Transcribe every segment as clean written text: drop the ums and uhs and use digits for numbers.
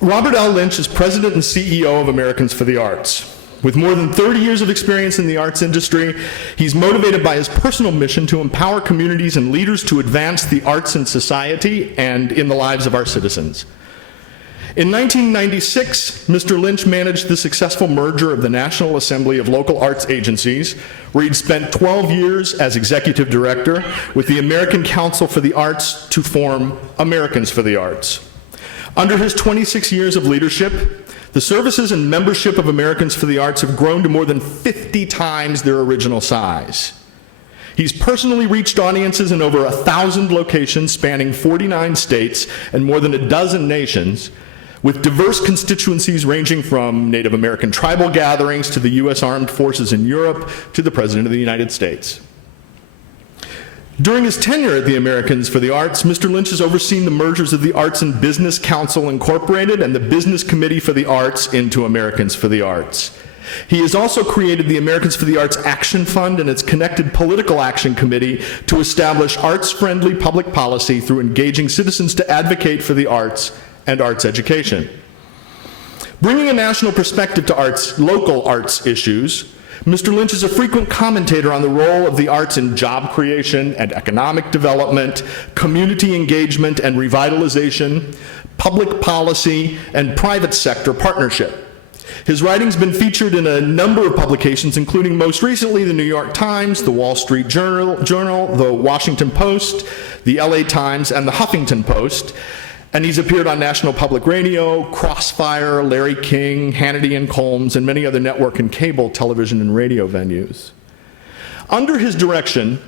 Robert L. Lynch is president and CEO of Americans for the Arts. With more than 30 years of experience in the arts industry, he's motivated by his personal mission to empower communities and leaders to advance the arts in society and in the lives of our citizens. In 1996, Mr. Lynch managed the successful merger of the National Assembly of Local Arts Agencies, where he'd spent 12 years as executive director, with the American Council for the Arts to form Americans for the Arts. Under his 26 years of leadership, the services and membership of Americans for the Arts have grown to more than 50 times their original size. He's personally reached audiences in over 1,000 locations spanning 49 states and more than a dozen nations, with diverse constituencies ranging from Native American tribal gatherings to the U.S. Armed Forces in Europe to the President of the United States. During his tenure at the Americans for the Arts, Mr. Lynch has overseen the mergers of the Arts and Business Council Incorporated and the Business Committee for the Arts into Americans for the Arts. He has also created the Americans for the Arts Action Fund and its connected Political Action Committee to establish arts-friendly public policy through engaging citizens to advocate for the arts and arts education. Bringing a national perspective to local arts issues, Mr. Lynch is a frequent commentator on the role of the arts in job creation and economic development, community engagement and revitalization, public policy, and private sector partnership. His writing's been featured in a number of publications, including most recently the New York Times, the Wall Street Journal, the Washington Post, the LA Times, and the Huffington Post. And he's appeared on National Public Radio, Crossfire, Larry King, Hannity and Colmes, and many other network and cable television and radio venues. Under his direction,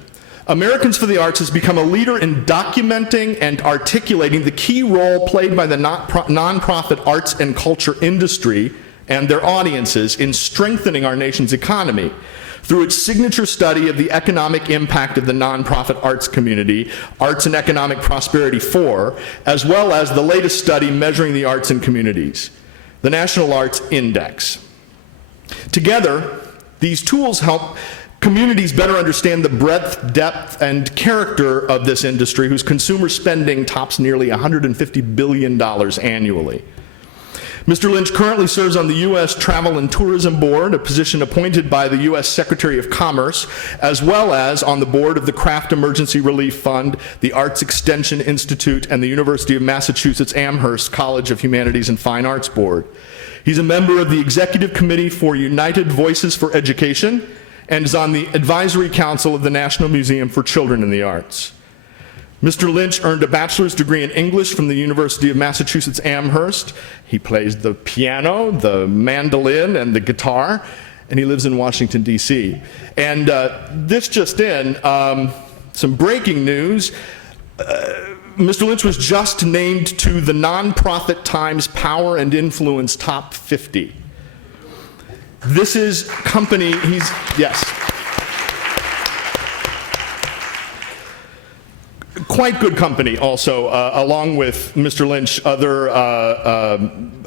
Americans for the Arts has become a leader in documenting and articulating the key role played by the nonprofit arts and culture industry and their audiences in strengthening our nation's economy through its signature study of the economic impact of the nonprofit arts community, Arts and Economic Prosperity 4, as well as the latest study measuring the arts in communities, the National Arts Index. Together, these tools help communities better understand the breadth, depth, and character of this industry, whose consumer spending tops nearly $150 billion annually. Mr. Lynch currently serves on the U.S. Travel and Tourism Board, a position appointed by the U.S. Secretary of Commerce, as well as on the board of the Craft Emergency Relief Fund, the Arts Extension Institute, and the University of Massachusetts Amherst College of Humanities and Fine Arts Board. He's a member of the Executive Committee for United Voices for Education and is on the Advisory Council of the National Museum for Children in the Arts. Mr. Lynch earned a bachelor's degree in English from the University of Massachusetts Amherst. He plays the piano, the mandolin, and the guitar, and he lives in Washington, D.C. And this just in, some breaking news. Mr. Lynch was just named to the Nonprofit Times Power and Influence Top 50. This is company, yes. Quite good company also, along with Mr. Lynch, other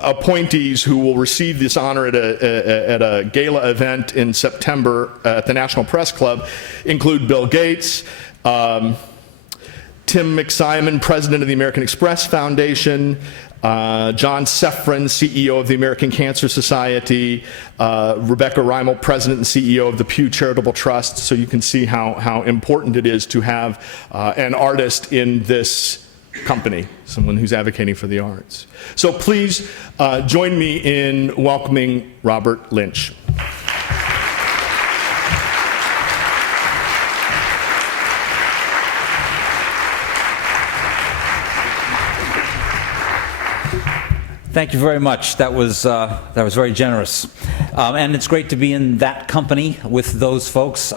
appointees who will receive this honor at a gala event in September at the National Press Club include Bill Gates, Tim McSimon, president of the American Express Foundation, John Sefrin, CEO of the American Cancer Society, Rebecca Reimel, President and CEO of the Pew Charitable Trust. So you can see how important it is to have an artist in this company, someone who's advocating for the arts. So please join me in welcoming Robert Lynch. Thank you very much. That was very generous, and it's great to be in that company with those folks.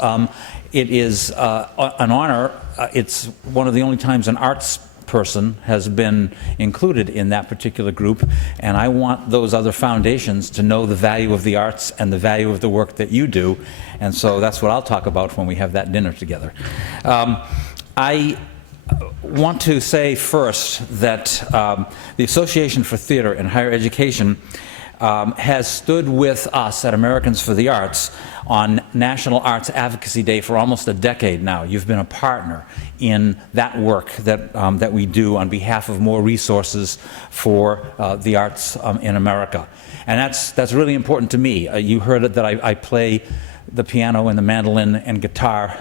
It is an honor. It's one of the only times an arts person has been included in that particular group, and I want those other foundations to know the value of the arts and the value of the work that you do, and so that's what I'll talk about when we have that dinner together. I want to say first that the Association for Theater and Higher Education has stood with us at Americans for the Arts on National Arts Advocacy Day for almost a decade now. You've been a partner in that work that we do on behalf of more resources for the arts in America. And that's really important to me. You heard it that I play the piano and the mandolin and guitar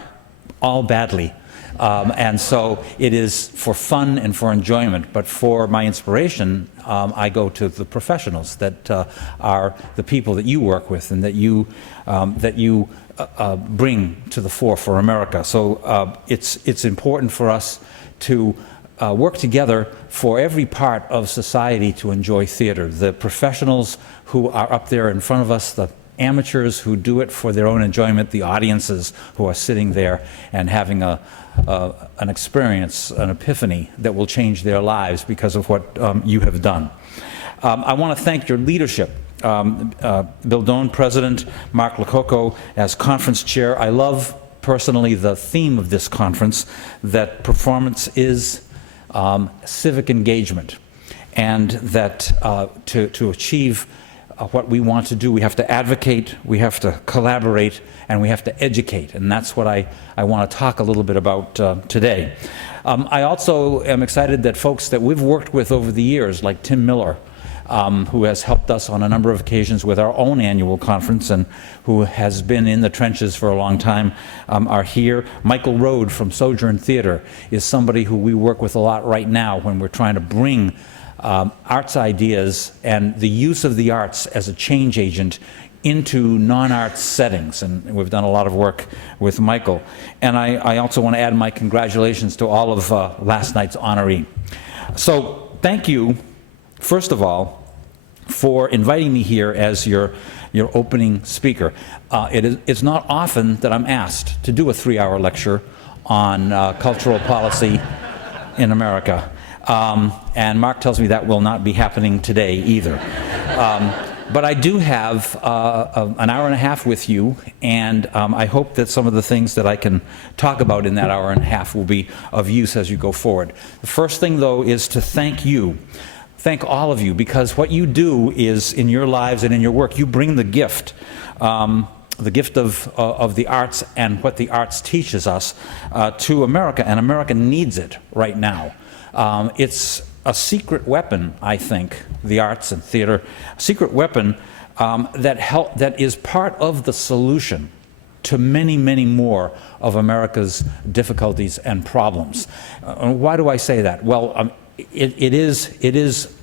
all badly. And so it is for fun and for enjoyment, but for my inspiration, I go to the professionals that are the people that you work with and that you bring to the fore for America. So it's important for us to work together for every part of society to enjoy theater. The professionals who are up there in front of us, the amateurs who do it for their own enjoyment, the audiences who are sitting there and having an experience, an epiphany that will change their lives because of what you have done. I want to thank your leadership. Bill Doan, President, Mark Lococo as conference chair. I love personally the theme of this conference, that performance is civic engagement, and that to achieve what we want to do, we have to advocate, we have to collaborate, and we have to educate. And that's what I want to talk a little bit about today. I also am excited that folks that we've worked with over the years, like Tim Miller, who has helped us on a number of occasions with our own annual conference and who has been in the trenches for a long time, are here. Michael Rode from Sojourn Theater is somebody who we work with a lot right now when we're trying to bring arts ideas and the use of the arts as a change agent into non-arts settings, and we've done a lot of work with Michael. And I also want to add my congratulations to all of last night's honoree. So thank you, first of all, for inviting me here as your opening speaker. It's not often that I'm asked to do a 3-hour lecture on cultural policy in America. And Mark tells me that will not be happening today either. But I do have an hour and a half with you, and I hope that some of the things that I can talk about in that hour and a half will be of use as you go forward. The first thing, though, is to thank you. Thank all of you, because what you do is, in your lives and in your work, you bring the gift of the arts and what the arts teaches us to America, and America needs it right now. It's a secret weapon, I think, the arts and theater, a secret weapon that is part of the solution to many, many more of America's difficulties and problems. Why do I say that? Well, it is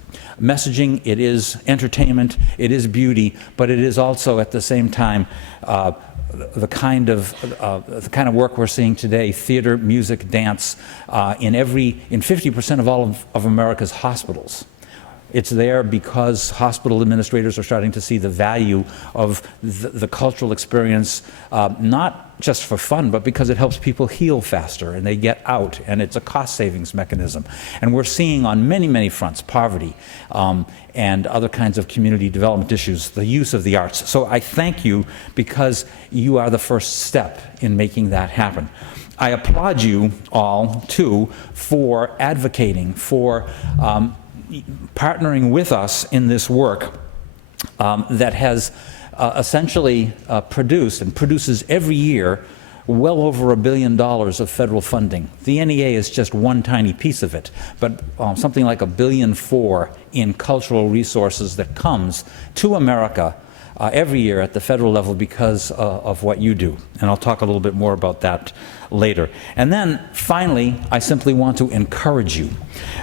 messaging, it is entertainment, it is beauty, but it is also at the same time the kind of work we're seeing today: theater, music, dance, in 50% of all of America's hospitals. It's there because hospital administrators are starting to see the value of the cultural experience, not just for fun, but because it helps people heal faster and they get out, and it's a cost savings mechanism. And we're seeing on many, many fronts, poverty and other kinds of community development issues, the use of the arts. So I thank you, because you are the first step in making that happen. I applaud you all, too, for advocating, for partnering with us in this work that has essentially produced and produces every year well over $1 billion of federal funding. The NEA is just one tiny piece of it, but something like $1.4 billion in cultural resources that comes to America every year at the federal level because of what you do. And I'll talk a little bit more about that later. And then finally, I simply want to encourage you.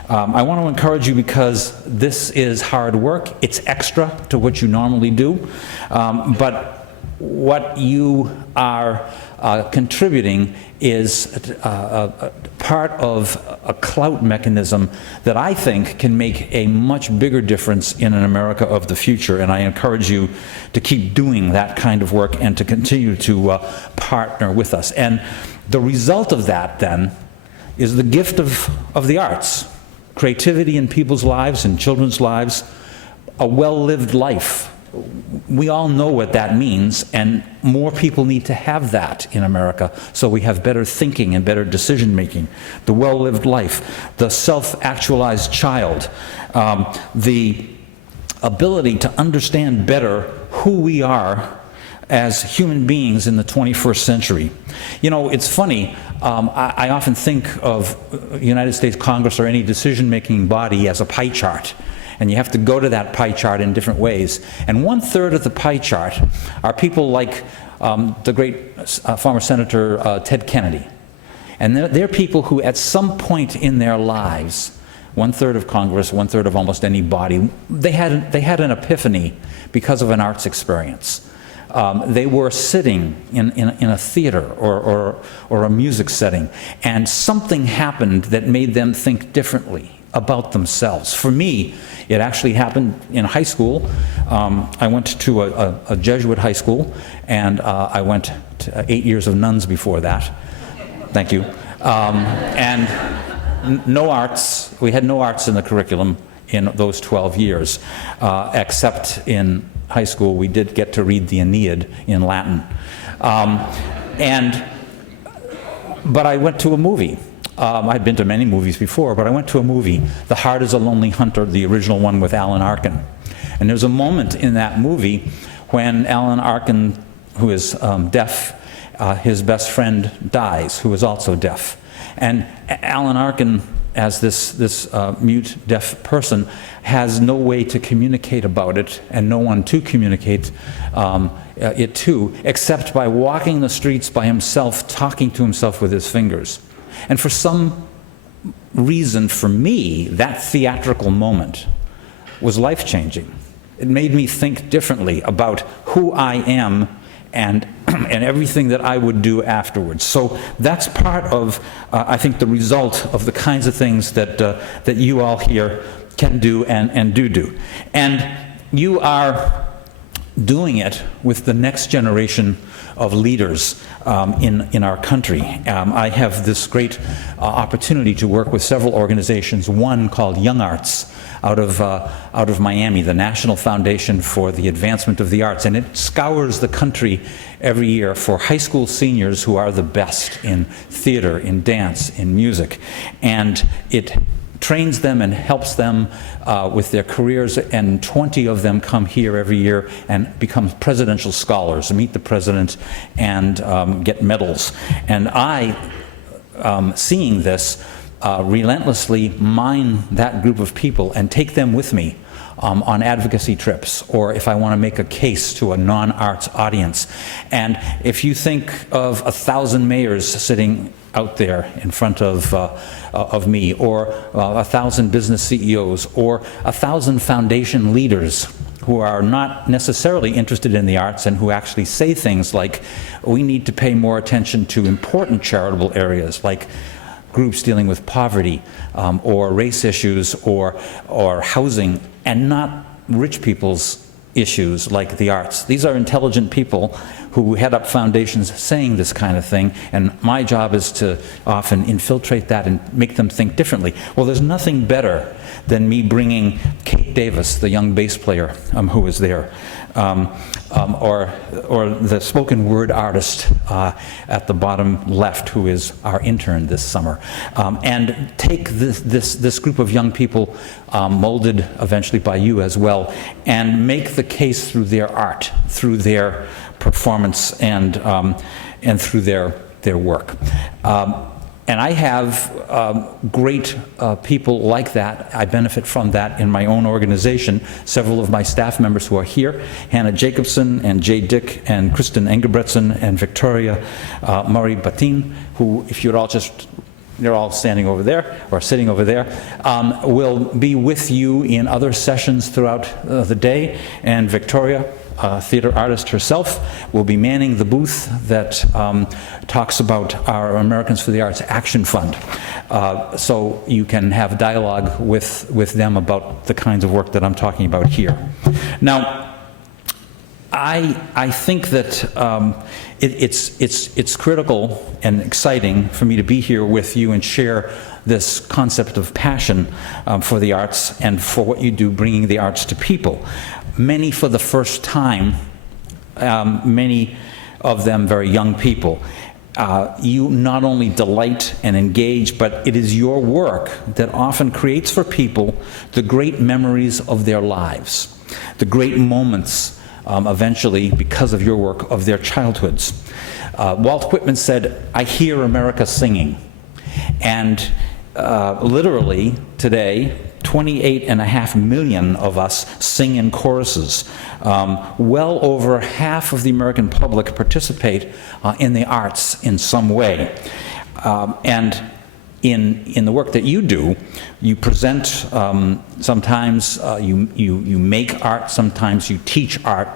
I want to encourage you because this is hard work. It's extra to what you normally do. But what you are contributing is part of a clout mechanism that I think can make a much bigger difference in an America of the future. And I encourage you to keep doing that kind of work and to continue to partner with us. And the result of that, then, is the gift of the arts, creativity in people's lives, in children's lives, a well-lived life. We all know what that means, and more people need to have that in America, so we have better thinking and better decision-making. The well-lived life, the self-actualized child, the ability to understand better who we are as human beings in the 21st century. You know, it's funny, I often think of United States Congress or any decision-making body as a pie chart. And you have to go to that pie chart in different ways. And 1/3 of the pie chart are people like the great former Senator Ted Kennedy. And they're people who at some point in their lives, 1/3 of Congress, 1/3 of almost any body, they had an epiphany because of an arts experience. They were sitting in a theater or a music setting, and something happened that made them think differently about themselves. For me, it actually happened in high school. I went to a Jesuit high school, and I went to 8 years of nuns before that. Thank you. And no arts. We had no arts in the curriculum in those 12 years, except in high school we did get to read the Aeneid in Latin. But I went to a movie. I'd been to many movies before, but I went to a movie, The Heart is a Lonely Hunter, the original one with Alan Arkin. And there's a moment in that movie when Alan Arkin, who is deaf, his best friend dies, who is also deaf. And Alan Arkin, as this mute, deaf person, has no way to communicate about it and no one to communicate it to, except by walking the streets by himself, talking to himself with his fingers. And for some reason, for me, that theatrical moment was life-changing. It made me think differently about who I am and everything that I would do afterwards. So that's part of, I think, the result of the kinds of things that you all here can do and do. And you are doing it with the next generation of leaders in our country. I have this great opportunity to work with several organizations, one called Young Arts, out of Miami, the National Foundation for the Advancement of the Arts, and it scours the country every year for high school seniors who are the best in theater, in dance, in music, and it trains them and helps them with their careers, and 20 of them come here every year and become presidential scholars, meet the president, and get medals. And I, seeing this, relentlessly mine that group of people and take them with me on advocacy trips, or if I want to make a case to a non-arts audience. And if you think of 1,000 mayors sitting out there in front of me, or 1,000 business CEOs, or 1,000 foundation leaders who are not necessarily interested in the arts and who actually say things like, we need to pay more attention to important charitable areas like groups dealing with poverty, or race issues, or housing, and not rich people's issues like the arts. These are intelligent people who head up foundations saying this kind of thing, and my job is to often infiltrate that and make them think differently. Well, there's nothing better than me bringing Kate Davis, the young bass player who was there, or the spoken word artist at the bottom left, who is our intern this summer, and take this group of young people, molded eventually by you as well, and make the case through their art, through their performance, and through their work. And I have great people like that. I benefit from that in my own organization. Several of my staff members who are here, Hannah Jacobson and Jay Dick and Kristen Engebretson and Victoria Murray Batin, who, if you'd all just, they're all standing over there or sitting over there, will be with you in other sessions throughout the day. And Victoria, theater artist herself, will be manning the booth that talks about our Americans for the Arts Action Fund. So you can have dialogue with them about the kinds of work that I'm talking about here. Now, I think that it's critical and exciting for me to be here with you and share this concept of passion for the arts and for what you do, bringing the arts to people. Many for the first time, many of them very young people. You not only delight and engage, but it is your work that often creates for people the great memories of their lives. the great moments, eventually, because of your work, of their childhoods. Walt Whitman said, "I hear America singing." And literally, today, 28.5 million of us sing in choruses. Well over half of the American public participate in the arts in some way. And in the work that you do, you present, sometimes you make art, sometimes you teach art,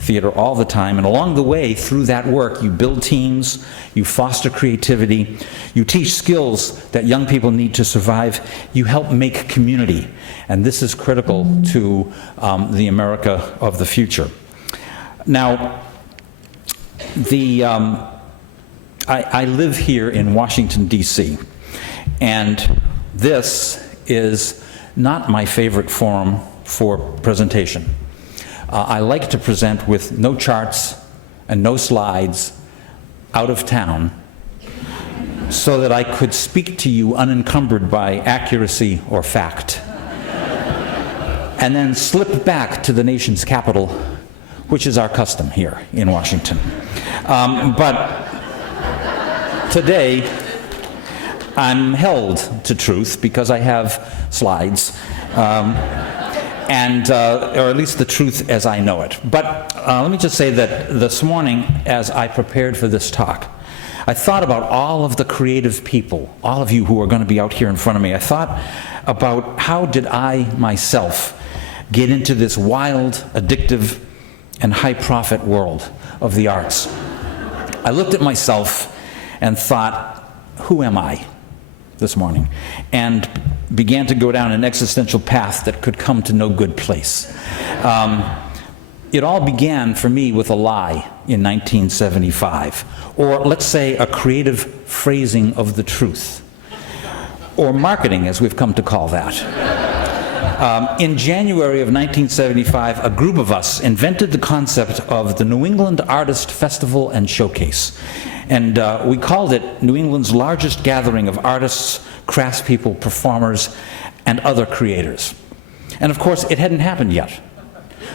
theater all the time, and along the way, through that work, you build teams, you foster creativity, you teach skills that young people need to survive, you help make community, and this is critical to the America of the future. Now, I live here in Washington, D.C., and this is not my favorite forum for presentation. I like to present with no charts and no slides out of town so that I could speak to you unencumbered by accuracy or fact, and then slip back to the nation's capital, which is our custom here in Washington. But today, I'm held to truth because I have slides. Or at least the truth as I know it. But let me just say that this morning, as I prepared for this talk, I thought about all of the creative people, all of you who are going to be out here in front of me. I thought about how did I myself get into this wild, addictive, and high-profit world of the arts. I looked at myself and thought, who am I this morning? And began to go down an existential path that could come to no good place. It all began for me with a lie in 1975, or let's say a creative phrasing of the truth, or marketing, as we've come to call that. In January of 1975, a group of us invented the concept of the New England Artist Festival and Showcase. And we called it New England's largest gathering of artists, craftspeople, performers, and other creators. And of course, it hadn't happened yet.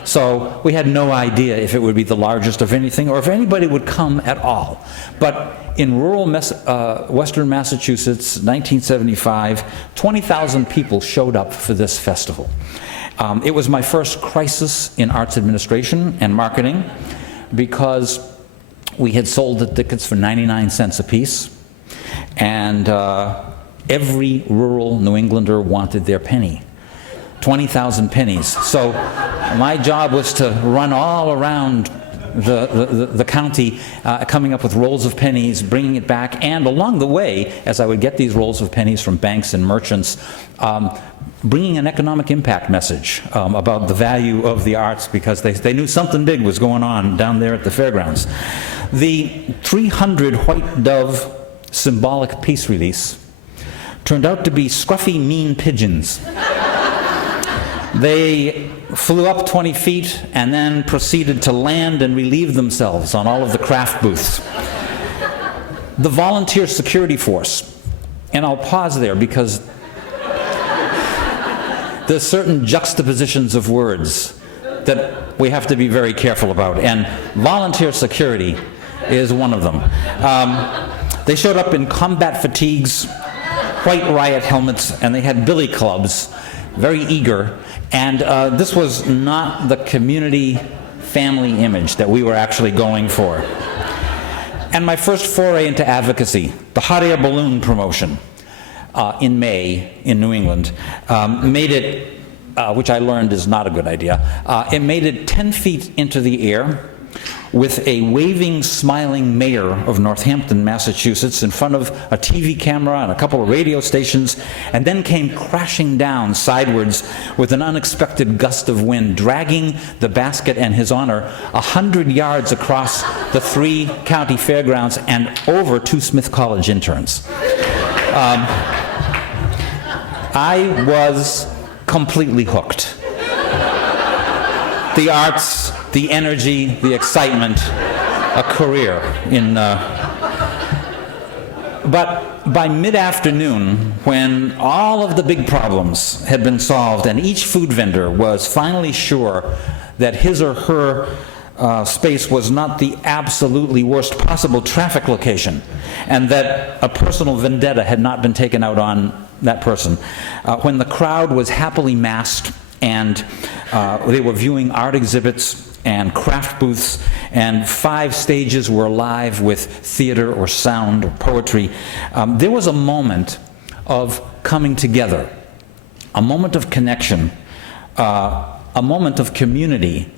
So we had no idea if it would be the largest of anything or if anybody would come at all. But in rural Western Massachusetts, 1975, 20,000 people showed up for this festival. It was my first crisis in arts administration and marketing because we had sold the tickets for 99 cents apiece, and every rural New Englander wanted their penny. 20,000 pennies. So my job was to run all around the county, coming up with rolls of pennies, bringing it back, and along the way, as I would get these rolls of pennies from banks and merchants, bringing an economic impact message about the value of the arts, because they knew something big was going on down there at the fairgrounds. The 300 white dove symbolic peace release turned out to be scruffy, mean pigeons. They flew up 20 feet and then proceeded to land and relieve themselves on all of the craft booths. The volunteer security force, and I'll pause there because there's certain juxtapositions of words that we have to be very careful about, and volunteer security is one of them. They showed up in combat fatigues, white riot helmets, and they had billy clubs, very eager. And this was not the community family image that we were actually going for. And my first foray into advocacy, the hot air balloon promotion in May in New England, made it, which I learned is not a good idea, it made it 10 feet into the air with a waving, smiling mayor of Northampton, Massachusetts, in front of a TV camera and a couple of radio stations, and then came crashing down sidewards with an unexpected gust of wind, dragging the basket and his honor 100 yards across the 3 county fairgrounds and over 2 Smith College interns. I was completely hooked. The arts, the energy, the excitement, a career in But by mid-afternoon, when all of the big problems had been solved and each food vendor was finally sure that his or her space was not the absolutely worst possible traffic location, and that a personal vendetta had not been taken out on that person, when the crowd was happily massed and they were viewing art exhibits and craft booths, and 5 stages were alive with theater or sound or poetry, there was a moment of coming together, a moment of connection, a moment of community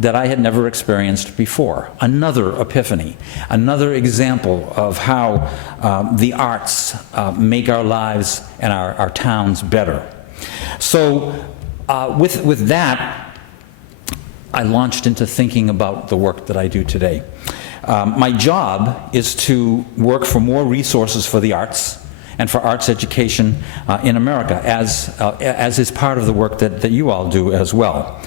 that I had never experienced before. Another epiphany, another example of how the arts make our lives and our towns better. So with that, I launched into thinking about the work that I do today. My job is to work for more resources for the arts and for arts education in America, as is part of the work that you all do as well.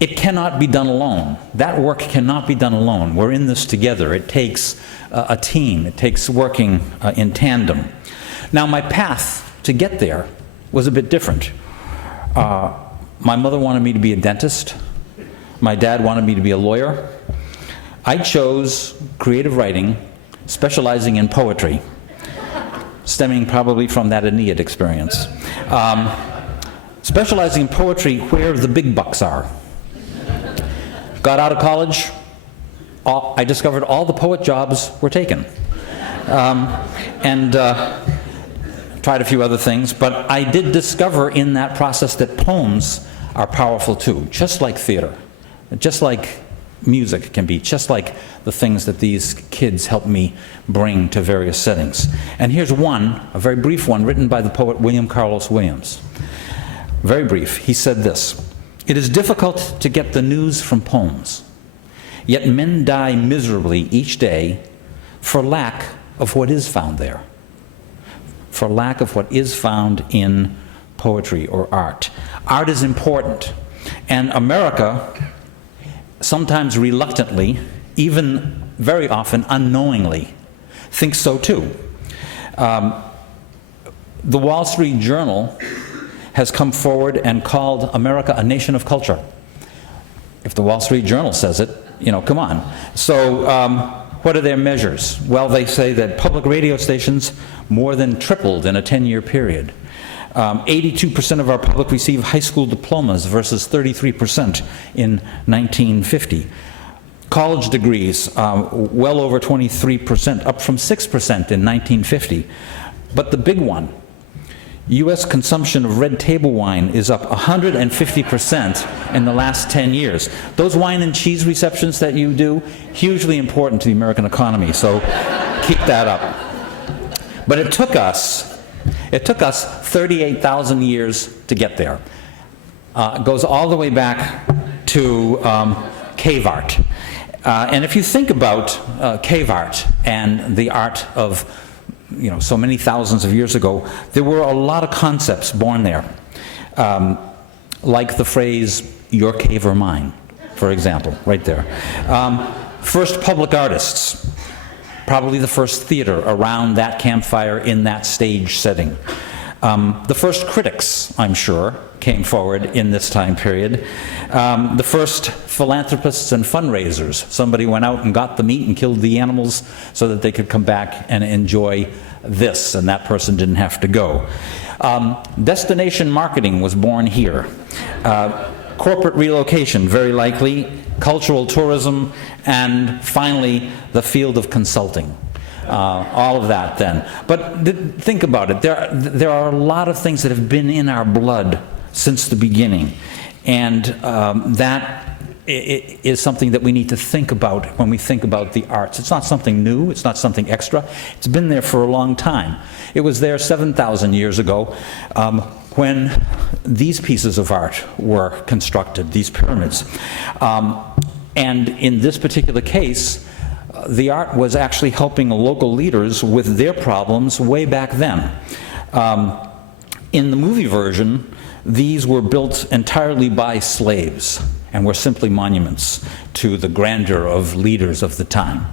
It cannot be done alone. That work cannot be done alone. We're in this together. It takes a team. It takes working in tandem. Now, my path to get there was a bit different. My mother wanted me to be a dentist. My dad wanted me to be a lawyer. I chose creative writing, specializing in poetry, stemming probably from that Aeneid experience. Specializing in poetry where the big bucks are. Got out of college, I discovered all the poet jobs were taken. And tried a few other things, but I did discover in that process that poems are powerful too, just like theater, just like music can be, just like the things that these kids help me bring to various settings. And here's one, a very brief one, written by the poet William Carlos Williams. Very brief. He said this: "It is difficult to get the news from poems, yet men die miserably each day for lack of what is found there." For lack of what is found in poetry or art. Art is important, and America, sometimes reluctantly, even very often unknowingly, thinks so too. The Wall Street Journal has come forward and called America a nation of culture. If the Wall Street Journal says it, come on. So what are their measures? Well, they say that public radio stations more than tripled in a 10-year period. 82% of our public receive high school diplomas versus 33% in 1950. College degrees, well over 23%, up from 6% in 1950. But the big one, U.S. consumption of red table wine is up 150% in the last 10 years. Those wine and cheese receptions that you do, hugely important to the American economy, so keep that up. But it took us 38,000 years to get there. It goes all the way back to cave art. And if you think about cave art and the art of so many thousands of years ago, there were a lot of concepts born there, like the phrase, "your cave or mine," for example, right there. First public artists, probably the first theater around that campfire in that stage setting. The first critics, I'm sure, came forward in this time period. The first philanthropists and fundraisers. Somebody went out and got the meat and killed the animals so that they could come back and enjoy this, and that person didn't have to go. Destination marketing was born here. Corporate relocation, very likely, cultural tourism, and finally, the field of consulting. All of that then. But think about it. There are a lot of things that have been in our blood since the beginning. And that is something that we need to think about when we think about the arts. It's not something new. It's not something extra. It's been there for a long time. It was there 7,000 years ago when these pieces of art were constructed, these pyramids. And in this particular case, the art was actually helping local leaders with their problems way back then. In the movie version, these were built entirely by slaves and were simply monuments to the grandeur of leaders of the time.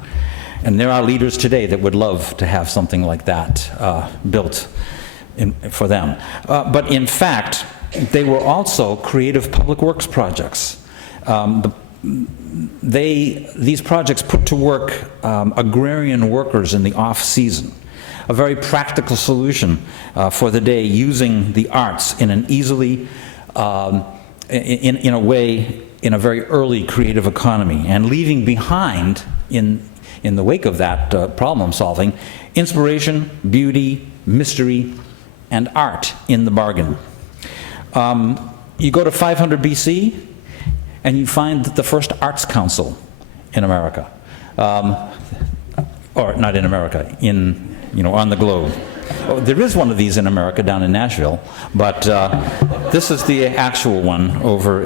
And there are leaders today that would love to have something like that built for them. But in fact, they were also creative public works projects. These projects put to work agrarian workers in the off-season, a very practical solution for the day, using the arts in an easily, in a way, in a very early creative economy, and leaving behind, in the wake of that problem solving, inspiration, beauty, mystery, and art in the bargain. You go to 500 BC, and you find the first arts council in America, or not in America, on the globe. Oh, there is one of these in America down in Nashville, but this is the actual one over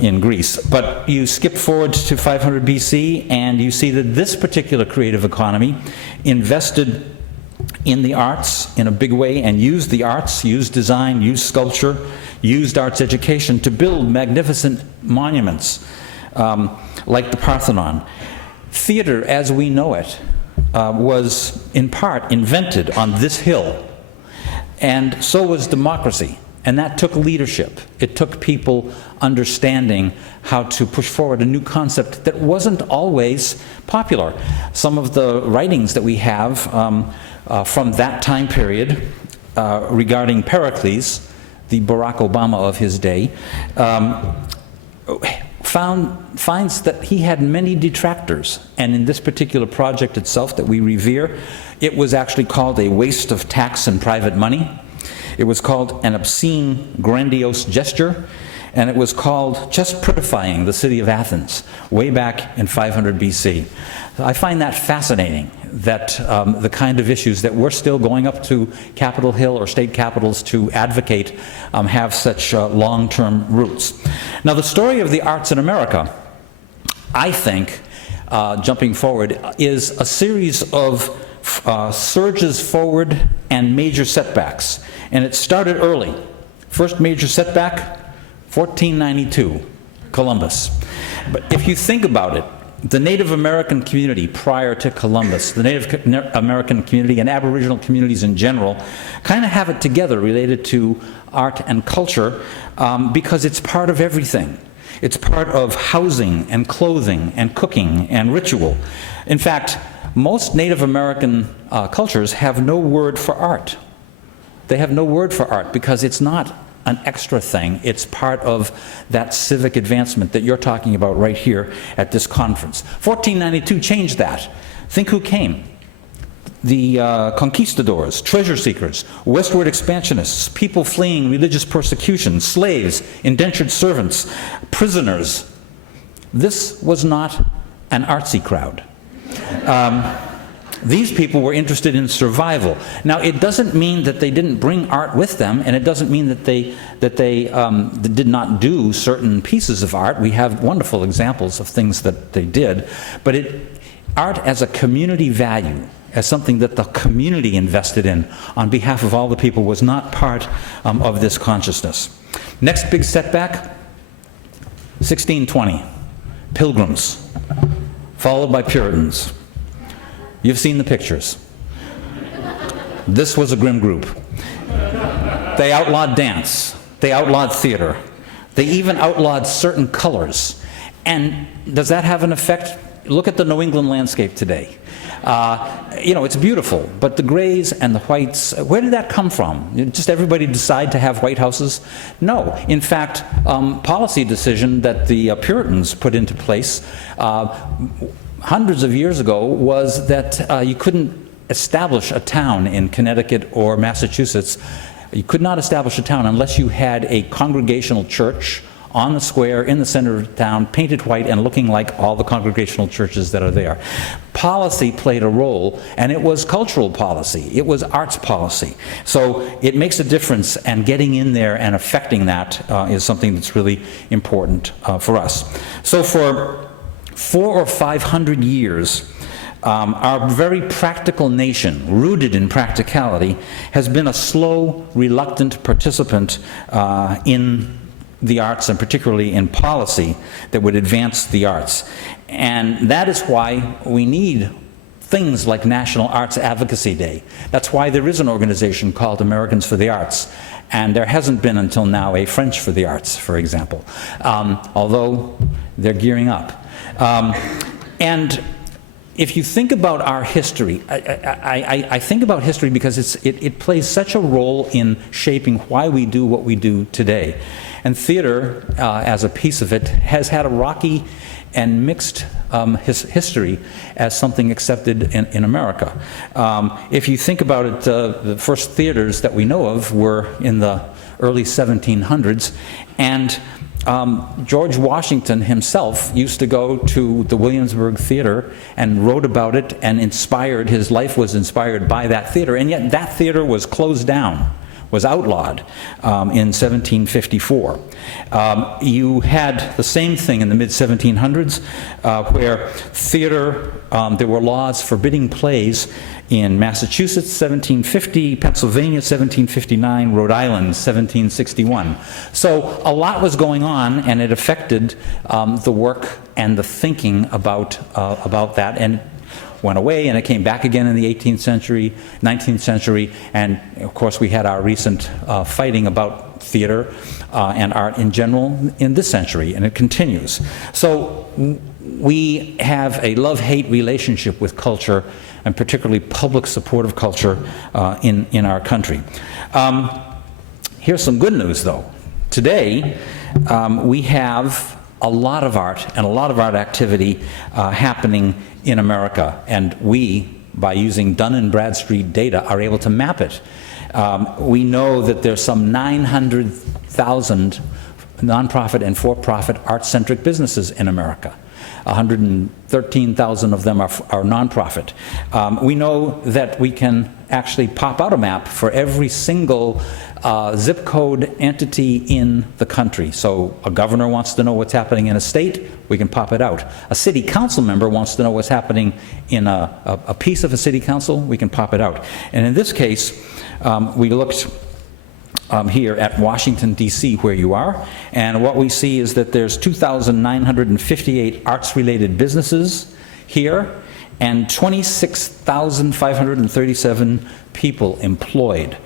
in Greece. But you skip forward to 500 BC, and you see that this particular creative economy invested in the arts in a big way, and used the arts, used design, used sculpture, used arts education to build magnificent monuments like the Parthenon. Theater as we know it was in part invented on this hill, and so was democracy, and that took leadership. It took people understanding how to push forward a new concept that wasn't always popular. Some of the writings that we have from that time period regarding Pericles, the Barack Obama of his day, finds that he had many detractors. And in this particular project itself that we revere, it was actually called a waste of tax and private money. It was called an obscene, grandiose gesture, and it was called just prettifying the city of Athens way back in 500 BC. I find that fascinating, that the kind of issues that we're still going up to Capitol Hill or state capitals to advocate have such long-term roots. Now, the story of the arts in America, I think, jumping forward, is a series of surges forward and major setbacks. And it started early. First major setback, 1492, Columbus. But if you think about it, the Native American community prior to Columbus, the Native American community and Aboriginal communities in general, kind of have it together related to art and culture because it's part of everything. It's part of housing and clothing and cooking and ritual. In fact, most Native American cultures have no word for art. They have no word for art because it's not an extra thing. It's part of that civic advancement that you're talking about right here at this conference. 1492 changed that. Think who came. The conquistadors, treasure seekers, westward expansionists, people fleeing religious persecution, slaves, indentured servants, prisoners. This was not an artsy crowd. These people were interested in survival. Now, it doesn't mean that they didn't bring art with them, and it doesn't mean that they did not do certain pieces of art. We have wonderful examples of things that they did, but art as a community value, as something that the community invested in on behalf of all the people, was not part of this consciousness. Next big setback, 1620, Pilgrims, followed by Puritans. You've seen the pictures. This was a grim group. They outlawed dance. They outlawed theater. They even outlawed certain colors. And does that have an effect? Look at the New England landscape today. It's beautiful, but the grays and the whites, where did that come from? Just everybody decide to have white houses? No. In fact, policy decision that the Puritans put into place hundreds of years ago was that you couldn't establish a town in Connecticut or Massachusetts. You could not establish a town unless you had a congregational church on the square in the center of town, painted white and looking like all the congregational churches that are there. Policy played a role, and it was cultural policy. It was arts policy. So it makes a difference, and getting in there and affecting that is something that's really important for us. So for 400 or 500 years, our very practical nation, rooted in practicality, has been a slow, reluctant participant in the arts, and particularly in policy that would advance the arts. And that is why we need things like National Arts Advocacy Day. That's why there is an organization called Americans for the Arts. And there hasn't been until now a French for the Arts, for example, although they're gearing up. And if you think about our history, I think about history because it plays such a role in shaping why we do what we do today. And theater, as a piece of it, has had a rocky and mixed history as something accepted in America. If you think about it, the first theaters that we know of were in the early 1700s, and George Washington himself used to go to the Williamsburg Theater and wrote about it, and his life was inspired by that theater, and yet that theater was closed down, was outlawed in 1754. You had the same thing in the mid-1700s where theater, there were laws forbidding plays in Massachusetts, 1750, Pennsylvania, 1759, Rhode Island, 1761. So a lot was going on, and it affected the work and the thinking about that, and went away, and it came back again in the 18th century, 19th century, and of course we had our recent fighting about theater and art in general in this century, and it continues. So we have a love-hate relationship with culture, and particularly public support of culture in our country. Here's some good news, though. Today, we have a lot of art and a lot of art activity happening in America, and we, by using Dun & Bradstreet data, are able to map it. We know that there's some 900,000 nonprofit and for-profit art-centric businesses in America. 113,000 of them are nonprofit. We know that we can actually pop out a map for every single zip code entity in the country. So a governor wants to know what's happening in a state, we can pop it out. A city council member wants to know what's happening in a piece of a city council, we can pop it out. And in this case, we looked here at Washington, D.C., where you are, and what we see is that there's 2,958 arts-related businesses here, and 26,537 people employed.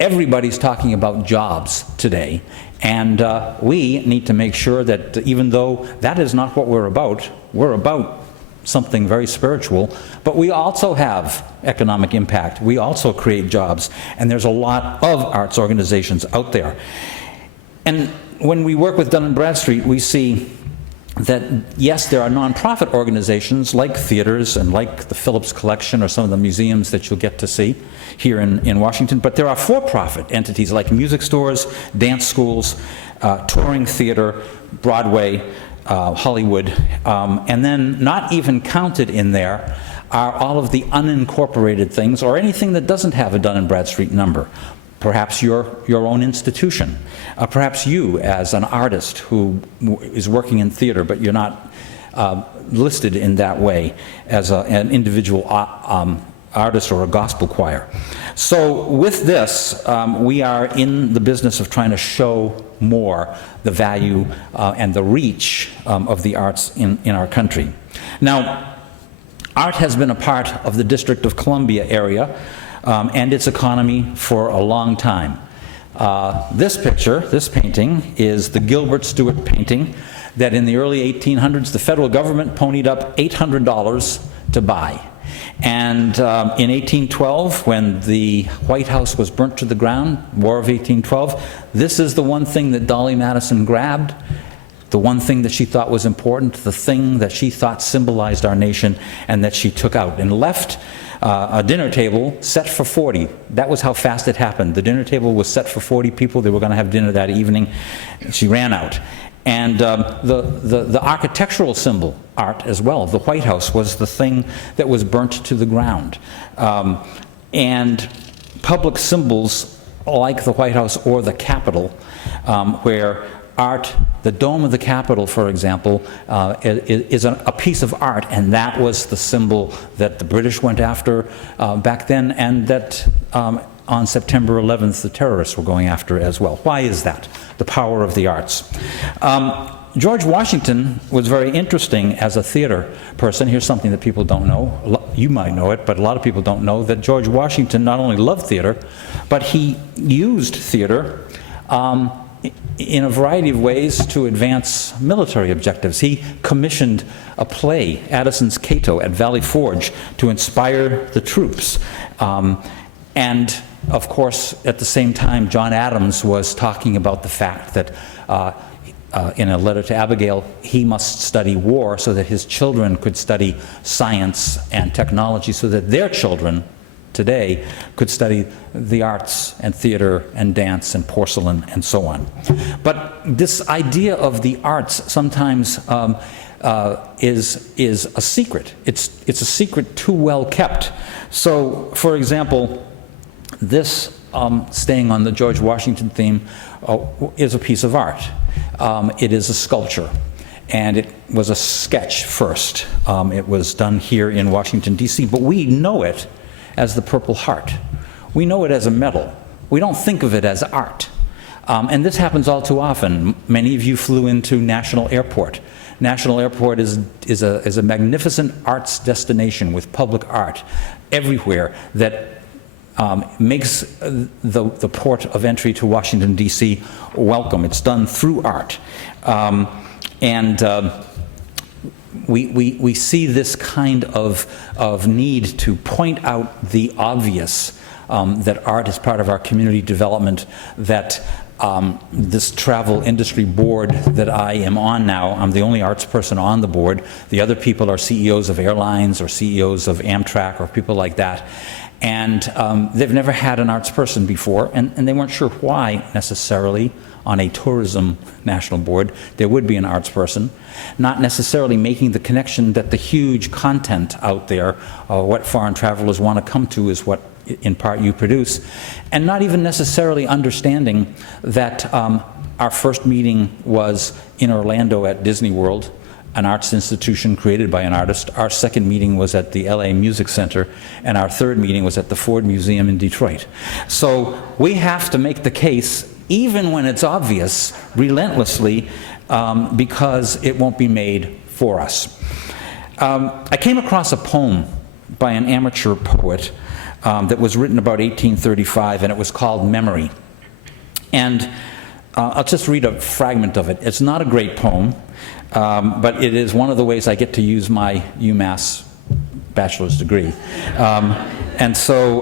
Everybody's talking about jobs today, and we need to make sure that even though that is not what we're about something very spiritual, but we also have economic impact. We also create jobs, and there's a lot of arts organizations out there. And when we work with Dun & Bradstreet, we see that, yes, there are nonprofit organizations like theaters and like the Phillips Collection or some of the museums that you'll get to see here in Washington, but there are for-profit entities like music stores, dance schools, touring theater, Broadway, Hollywood, and then not even counted in there are all of the unincorporated things or anything that doesn't have a Dun & Bradstreet number. Perhaps your own institution. Perhaps you as an artist who is working in theater, but you're not listed in that way as an individual artist or a gospel choir. So with this, we are in the business of trying to show more the value and the reach of the arts in our country. Now, art has been a part of the District of Columbia area and its economy for a long time. This picture, this painting, is the Gilbert Stuart painting that in the early 1800s the federal government ponied up $800 to buy. And in 1812, when the White House was burnt to the ground, War of 1812, this is the one thing that Dolly Madison grabbed, the one thing that she thought was important, the thing that she thought symbolized our nation, and that she took out and left a dinner table set for 40. That was how fast it happened. The dinner table was set for 40 people. They were going to have dinner that evening. She ran out. And the architectural symbol, art as well, the White House was the thing that was burnt to the ground. And public symbols like the White House or the Capitol, where art, the dome of the Capitol, for example, is a piece of art, and that was the symbol that the British went after back then, and that on September 11th, the terrorists were going after it as well. Why is that? The power of the arts. George Washington was very interesting as a theater person. Here's something that people don't know. You might know it, but a lot of people don't know that George Washington not only loved theater, but he used theater in a variety of ways to advance military objectives. He commissioned a play, Addison's Cato, at Valley Forge to inspire the troops. And of course, at the same time, John Adams was talking about the fact that in a letter to Abigail, he must study war so that his children could study science and technology so that their children today could study the arts and theater and dance and porcelain and so on. But this idea of the arts sometimes is a secret. It's a secret too well kept. So, for example, this, staying on the George Washington theme, is a piece of art. It is a sculpture, and it was a sketch first. It was done here in Washington, D.C., but we know it as the Purple Heart. We know it as a medal. We don't think of it as art. And this happens all too often. Many of you flew into National Airport. National Airport is a magnificent arts destination with public art everywhere that makes the port of entry to Washington, D.C. welcome. It's done through art. We see this kind of need to point out the obvious, that art is part of our community development, that this travel industry board that I am on now, I'm the only arts person on the board. The other people are CEOs of airlines or CEOs of Amtrak or people like that. And they've never had an arts person before, and they weren't sure why necessarily on a tourism national board there would be an arts person, not necessarily making the connection that the huge content out there, what foreign travelers want to come to is what in part you produce, and not even necessarily understanding that our first meeting was in Orlando at Disney World, an arts institution created by an artist. Our second meeting was at the LA Music Center, and our third meeting was at the Ford Museum in Detroit. So we have to make the case, even when it's obvious, relentlessly, because it won't be made for us. I came across a poem by an amateur poet that was written about 1835, and it was called Memory. And I'll just read a fragment of it. It's not a great poem, but it is one of the ways I get to use my UMass bachelor's degree. And so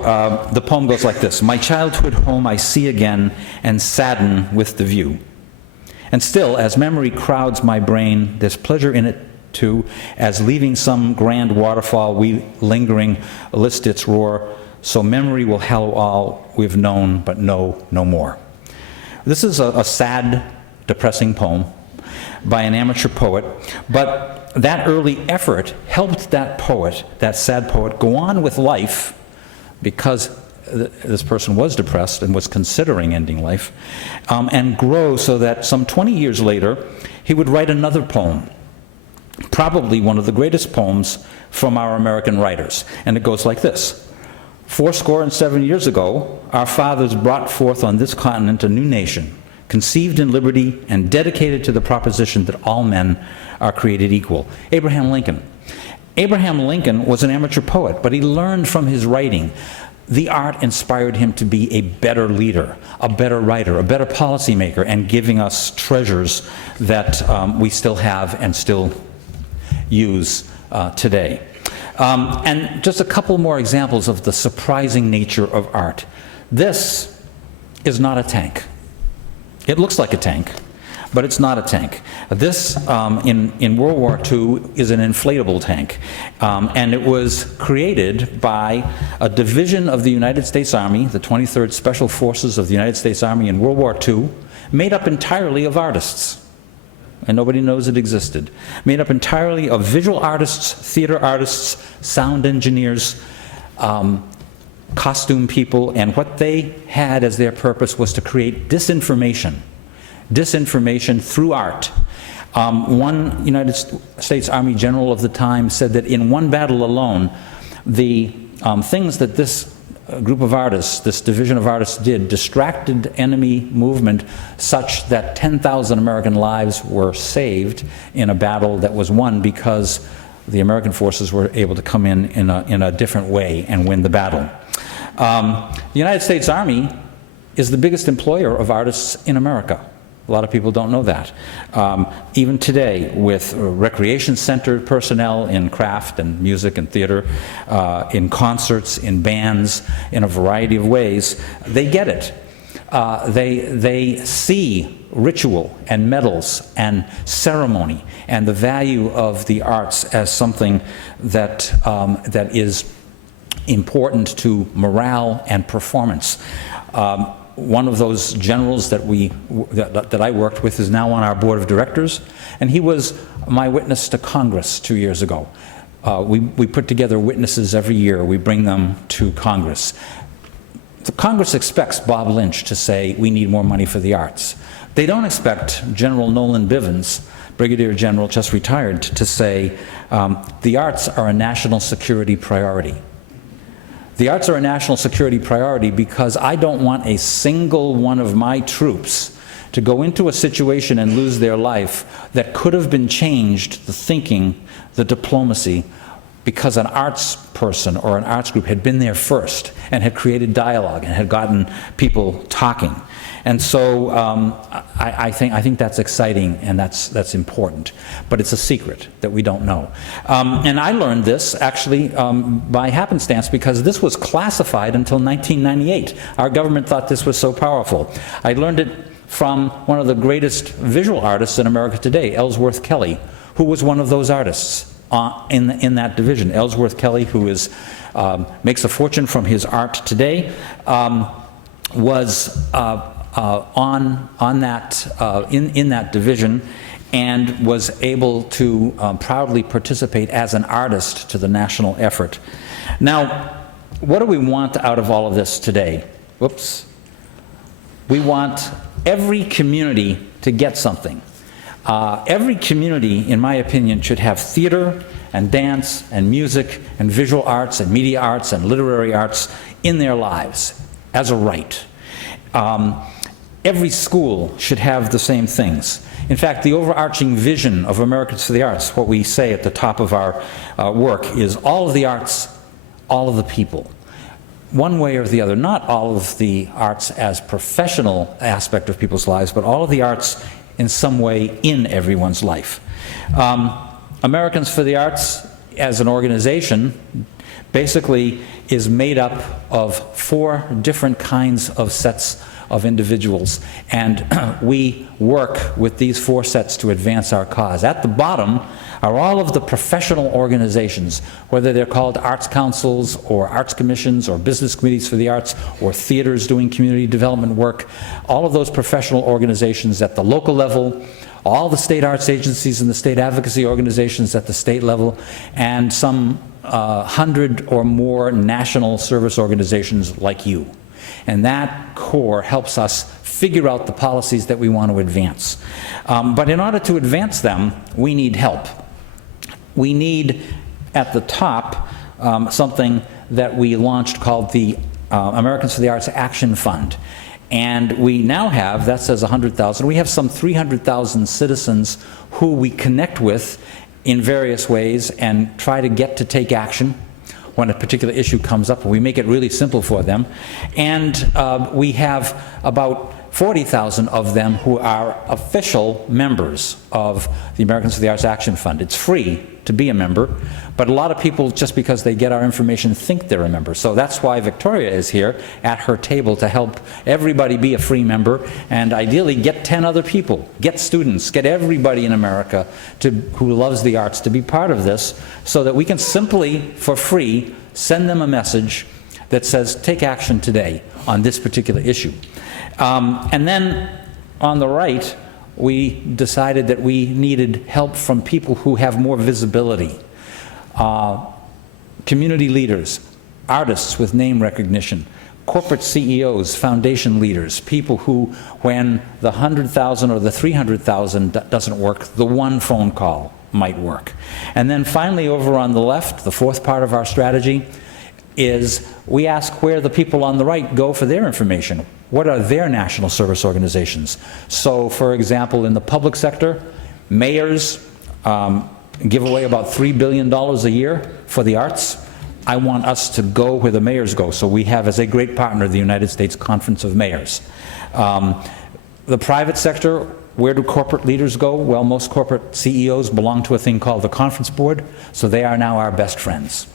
the poem goes like this: "My childhood home I see again and sadden with the view. And still, as memory crowds my brain, there's pleasure in it too, as leaving some grand waterfall we lingering list its roar, so memory will hallow all we've known but know no more." This is a sad, depressing poem by an amateur poet, but that early effort helped that poet, that sad poet, go on with life, because this person was depressed and was considering ending life, and grow so that some 20 years later he would write another poem, probably one of the greatest poems from our American writers. And it goes like this: "47 years ago, our fathers brought forth on this continent a new nation, conceived in liberty and dedicated to the proposition that all men are created equal." Abraham Lincoln. Abraham Lincoln was an amateur poet, but he learned from his writing. The art inspired him to be a better leader, a better writer, a better policymaker, and giving us treasures that we still have and still use today. And just a couple more examples of the surprising nature of art. This is not a tank. It looks like a tank, but it's not a tank. This, in World War II, is an inflatable tank. And it was created by a division of the United States Army, the 23rd Special Forces of the United States Army in World War II, made up entirely of artists. And nobody knows it existed. Made up entirely of visual artists, theater artists, sound engineers, costume people, and what they had as their purpose was to create disinformation through art. One United States Army general of the time said that in one battle alone, the things that this group of artists, this division of artists did, distracted enemy movement such that 10,000 American lives were saved in a battle that was won because the American forces were able to come in a different way and win the battle. The United States Army is the biggest employer of artists in America. A lot of people don't know that. Even today, with recreation center personnel in craft and music and theater, in concerts, in bands, in a variety of ways, they get it. They see ritual and medals and ceremony and the value of the arts as something that, that is important to morale and performance. One of those generals that I worked with is now on our board of directors, and he was my witness to Congress 2 years ago. We put together witnesses every year. We bring them to Congress. The Congress expects Bob Lynch to say, we need more money for the arts. They don't expect General Nolan Bivens, Brigadier General just retired, to say, the arts are a national security priority. The arts are a national security priority because I don't want a single one of my troops to go into a situation and lose their life that could have been changed, the thinking, the diplomacy, because an arts person or an arts group had been there first and had created dialogue and had gotten people talking. And so I think that's exciting and that's important, but it's a secret that we don't know. And I learned this actually by happenstance because this was classified until 1998. Our government thought this was so powerful. I learned it from one of the greatest visual artists in America today, Ellsworth Kelly, who was one of those artists in that division. Ellsworth Kelly, who is makes a fortune from his art today, was on that in that division and was able to proudly participate as an artist to the national effort. Now, what do we want out of all of this today? Whoops. We want every community to get something. Every community, in my opinion, should have theater and dance and music and visual arts and media arts and literary arts in their lives as a right. Every school should have the same things. In fact, the overarching vision of Americans for the Arts, what we say at the top of our work, is all of the arts, all of the people. One way or the other, not all of the arts as professional aspect of people's lives, but all of the arts in some way in everyone's life. Americans for the Arts as an organization basically is made up of 4 different kinds of sets of individuals, and we work with these 4 sets to advance our cause. At the bottom are all of the professional organizations, whether they're called arts councils or arts commissions or business committees for the arts or theaters doing community development work, all of those professional organizations at the local level, all the state arts agencies and the state advocacy organizations at the state level, and some 100 or more national service organizations like you. And that core helps us figure out the policies that we want to advance. But in order to advance them, we need help. We need, at the top, something that we launched called the Americans for the Arts Action Fund. And we now have, that says 100,000, we have some 300,000 citizens who we connect with in various ways and try to get to take action when a particular issue comes up. We make it really simple for them. And we have about 40,000 of them who are official members of the Americans for the Arts Action Fund. It's free to be a member, but a lot of people, just because they get our information, think they're a member. So that's why Victoria is here at her table to help everybody be a free member, and ideally get 10 other people, get students, get everybody in America who loves the arts to be part of this, so that we can simply, for free, send them a message that says, take action today on this particular issue. And then on the right, we decided that we needed help from people who have more visibility. Community leaders, artists with name recognition, corporate CEOs, foundation leaders, people who, when the 100,000 or the 300,000 doesn't work, the one phone call might work. And then finally, over on the left, the 4th part of our strategy is we ask where the people on the right go for their information. What are their national service organizations? So, for example, in the public sector, mayors give away about $3 billion a year for the arts. I want us to go where the mayors go. So we have, as a great partner, the United States Conference of Mayors. The private sector, where do corporate leaders go? Well, most corporate CEOs belong to a thing called the Conference Board, so they are now our best friends.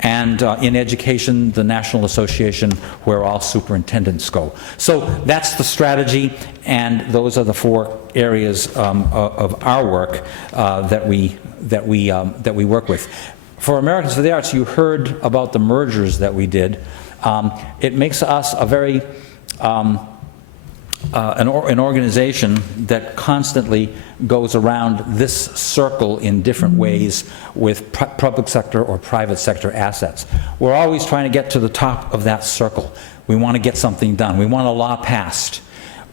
And in education, the National Association, where all superintendents go. So that's the strategy, and those are the 4 areas of our work that we work with. For Americans for the Arts, you heard about the mergers that we did. It makes us a very an organization that constantly goes around this circle in different ways with public sector or private sector assets. We're always trying to get to the top of that circle. We want to get something done. We want a law passed.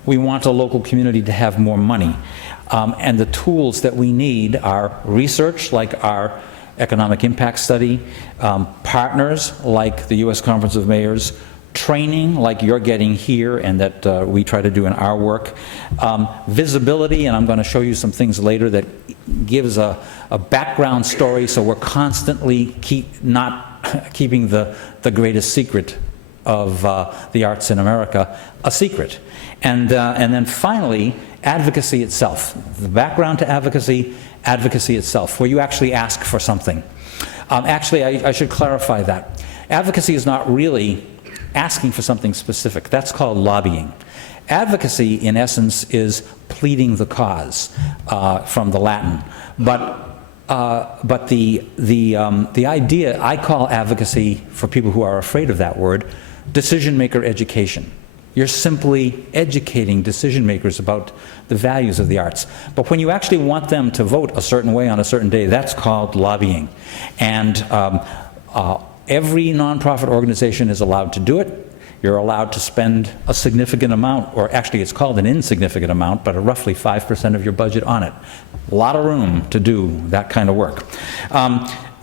We want a local community to have more money. And the tools that we need are research, like our economic impact study, partners like the U.S. Conference of Mayors, training like you're getting here and that we try to do in our work, visibility, and I'm going to show you some things later that gives a background story, so we're constantly not keeping the greatest secret of the arts in America a secret. And then finally, advocacy itself. The background to advocacy itself, where you actually ask for something. Actually, I should clarify that. Advocacy is not really asking for something specific. That's called lobbying. Advocacy, in essence, is pleading the cause, from the Latin. But the idea, I call advocacy, for people who are afraid of that word, decision-maker education. You're simply educating decision makers about the values of the arts. But when you actually want them to vote a certain way on a certain day, that's called lobbying. And every nonprofit organization is allowed to do it. You're allowed to spend a significant amount, or actually it's called an insignificant amount, but roughly 5% of your budget on it. A lot of room to do that kind of work.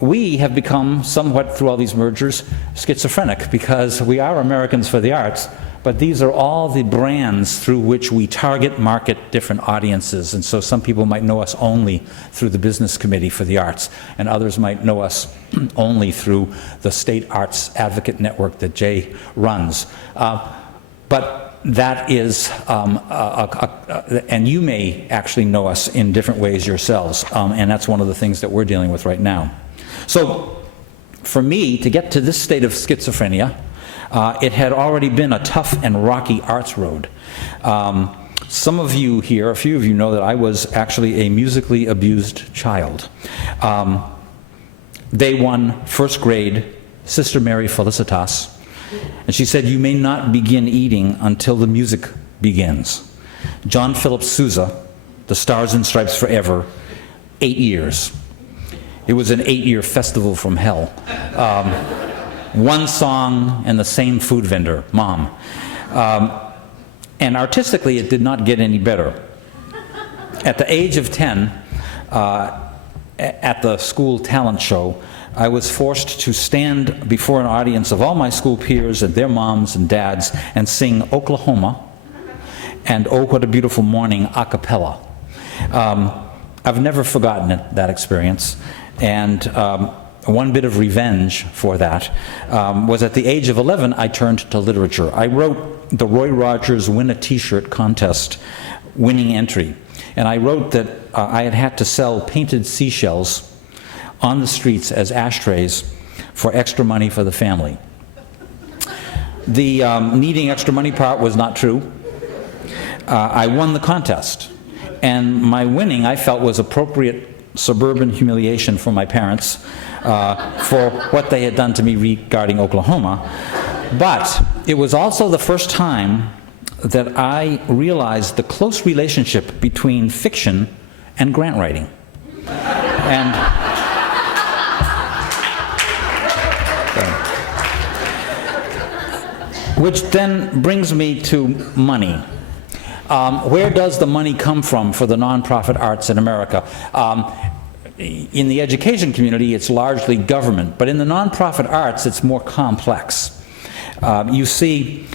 We have become somewhat, through all these mergers, schizophrenic, because we are Americans for the Arts, but these are all the brands through which we target, market different audiences. And so some people might know us only through the Business Committee for the Arts, and others might know us only through the State Arts Advocate Network that Jay runs. But that is, and you may actually know us in different ways yourselves, and that's one of the things that we're dealing with right now. So for me, to get to this state of schizophrenia, it had already been a tough and rocky arts road. Some of you here, a few of you know that I was actually a musically abused child. Day 1, first grade, Sister Mary Felicitas, and she said, "You may not begin eating until the music begins." John Philip Sousa, The Stars and Stripes Forever, 8 years. It was an 8-year festival from hell. One song and the same food vendor, Mom. And artistically, it did not get any better. At the age of 10, at the school talent show, I was forced to stand before an audience of all my school peers and their moms and dads and sing Oklahoma and Oh What a Beautiful Morning a cappella. I've never forgotten that experience. And one bit of revenge for that was at the age of 11, I turned to literature. I wrote the Roy Rogers Win a T-shirt contest winning entry. And I wrote that I had to sell painted seashells on the streets as ashtrays for extra money for the family. The needing extra money part was not true. I won the contest. And my winning, I felt, was appropriate suburban humiliation for my parents for what they had done to me regarding Oklahoma. But it was also the first time that I realized the close relationship between fiction and grant writing. And which then brings me to money. Where does the money come from for the nonprofit arts in America? in the education community, it's largely government, but in the nonprofit arts, it's more complex. You see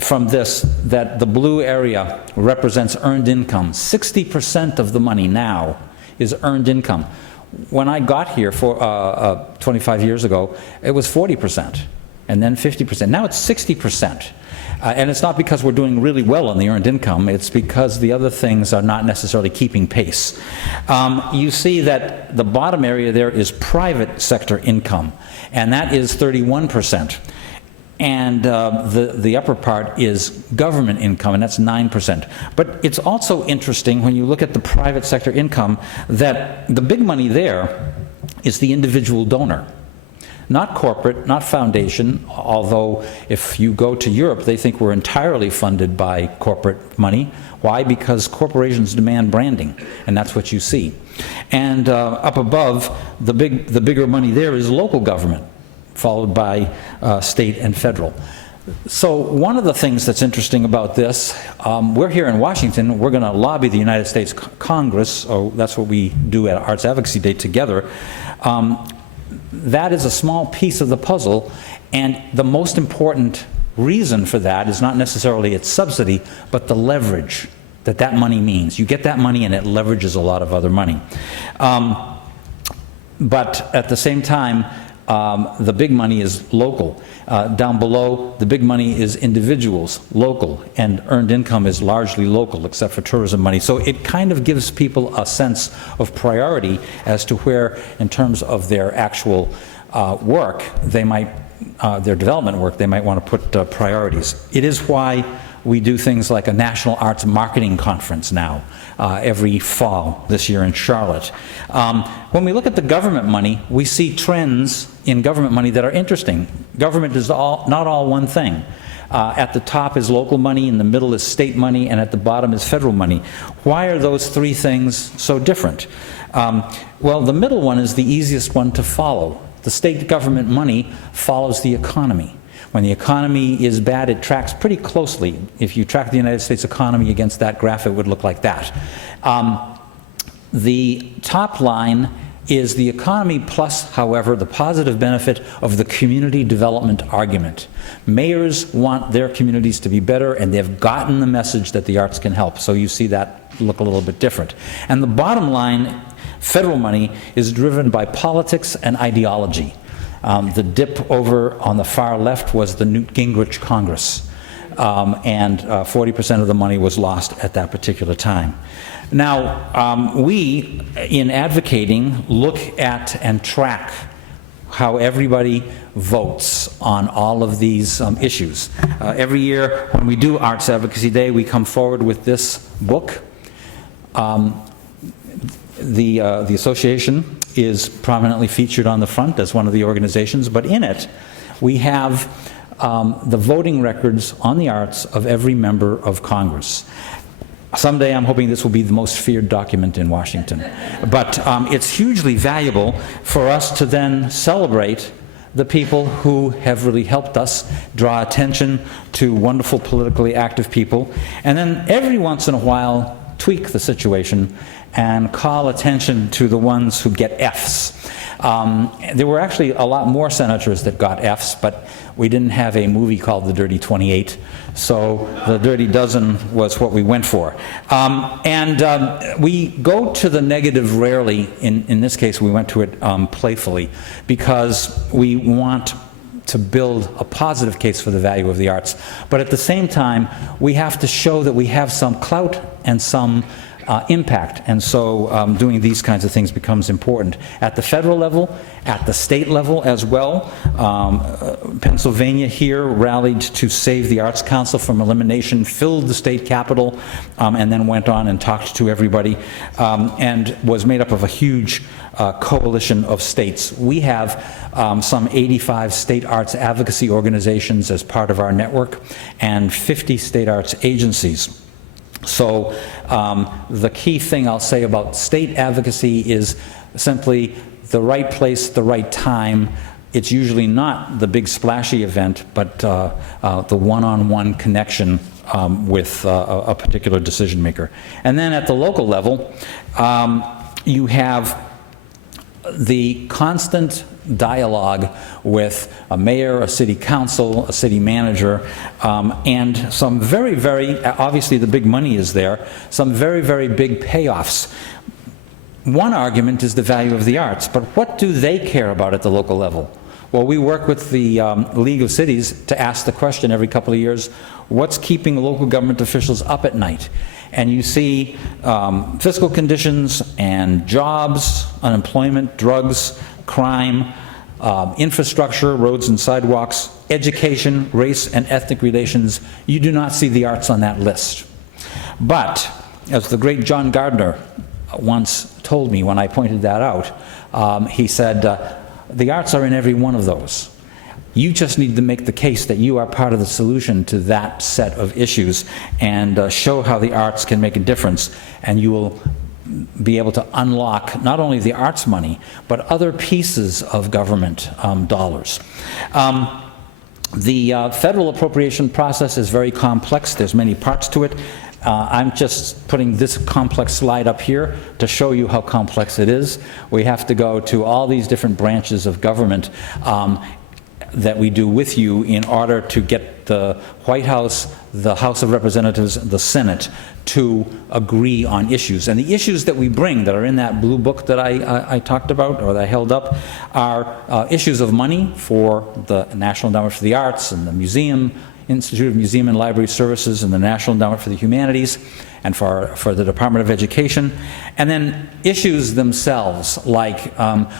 from this that the blue area represents earned income. 60% of the money now is earned income. When I got here 25 years ago, it was 40%, and then 50%. Now it's 60%. And it's not because we're doing really well on the earned income, it's because the other things are not necessarily keeping pace. You see that the bottom area there is private sector income, and that is 31%. And the upper part is government income, and that's 9%. But it's also interesting when you look at the private sector income that the big money there is the individual donor. Not corporate, not foundation, although if you go to Europe, they think we're entirely funded by corporate money. Why? Because corporations demand branding, and that's what you see. And up above, the bigger money there is local government, followed by state and federal. So one of the things that's interesting about this, we're here in Washington, we're going to lobby the United States Congress, or that's what we do at Arts Advocacy Day together. That is a small piece of the puzzle, and the most important reason for that is not necessarily its subsidy, but the leverage that that money means. You get that money and it leverages a lot of other money. But at the same time, the big money is local. Down below, the big money is individuals, local, and earned income is largely local, except for tourism money. So it kind of gives people a sense of priority as to where, in terms of their actual work, they might, their development work, they might want to put priorities. It is why we do things like a National Arts Marketing Conference now, every fall this year in Charlotte. When we look at the government money, we see trends in government money that are interesting. Government is not all one thing. At the top is local money, in the middle is state money, and at the bottom is federal money. Why are those three things so different? Well, the middle one is the easiest one to follow. The state government money follows the economy. When the economy is bad, it tracks pretty closely. If you track the United States economy against that graph, it would look like that. The top line is the economy plus, however, the positive benefit of the community development argument. Mayors want their communities to be better, and they've gotten the message that the arts can help. So you see that look a little bit different. And the bottom line, federal money, is driven by politics and ideology. The dip over on the far left was the Newt Gingrich Congress, and 40% of the money was lost at that particular time. Now, we, in advocating, look at and track how everybody votes on all of these issues. Every year when we do Arts Advocacy Day, we come forward with this book. The association is prominently featured on the front as one of the organizations, but in it we have the voting records on the arts of every member of Congress. Someday I'm hoping this will be the most feared document in Washington. But it's hugely valuable for us to then celebrate the people who have really helped us draw attention to wonderful politically active people, and then every once in a while tweak the situation and call attention to the ones who get Fs. There were actually a lot more senators that got Fs, but we didn't have a movie called The Dirty 28, so the Dirty Dozen was what we went for. We go to the negative rarely. In this case, we went to it playfully, because we want to build a positive case for the value of the arts. But at the same time, we have to show that we have some clout and some impact, and so doing these kinds of things becomes important. At the federal level, at the state level as well. Pennsylvania here rallied to save the Arts Council from elimination, filled the state capitol, and then went on and talked to everybody, and was made up of a huge coalition of states. We have some 85 state arts advocacy organizations as part of our network, and 50 state arts agencies. So the key thing I'll say about state advocacy is simply the right place, the right time. It's usually not the big splashy event, but the one-on-one connection with a particular decision maker. And then at the local level, you have the constant dialogue with a mayor, a city council, a city manager, and some very, very, obviously the big money is there, some very, very big payoffs. One argument is the value of the arts, but what do they care about at the local level? Well, we work with the League of Cities to ask the question every couple of years, what's keeping local government officials up at night? And you see fiscal conditions and jobs, unemployment, drugs, crime, infrastructure, roads and sidewalks, education, race and ethnic relations. You do not see the arts on that list. But, as the great John Gardner once told me when I pointed that out, he said, the arts are in every one of those. You just need to make the case that you are part of the solution to that set of issues and show how the arts can make a difference, and you will be able to unlock not only the arts money, but other pieces of government dollars. The federal appropriation process is very complex. There's many parts to it. I'm just putting this complex slide up here to show you how complex it is. We have to go to all these different branches of government that we do with you in order to get the White House, the House of Representatives, the Senate to agree on issues. And the issues that we bring that are in that blue book that I talked about, or that I held up, are issues of money for the National Endowment for the Arts and the Museum, Institute of Museum and Library Services, and the National Endowment for the Humanities, and for the Department of Education. And then issues themselves, like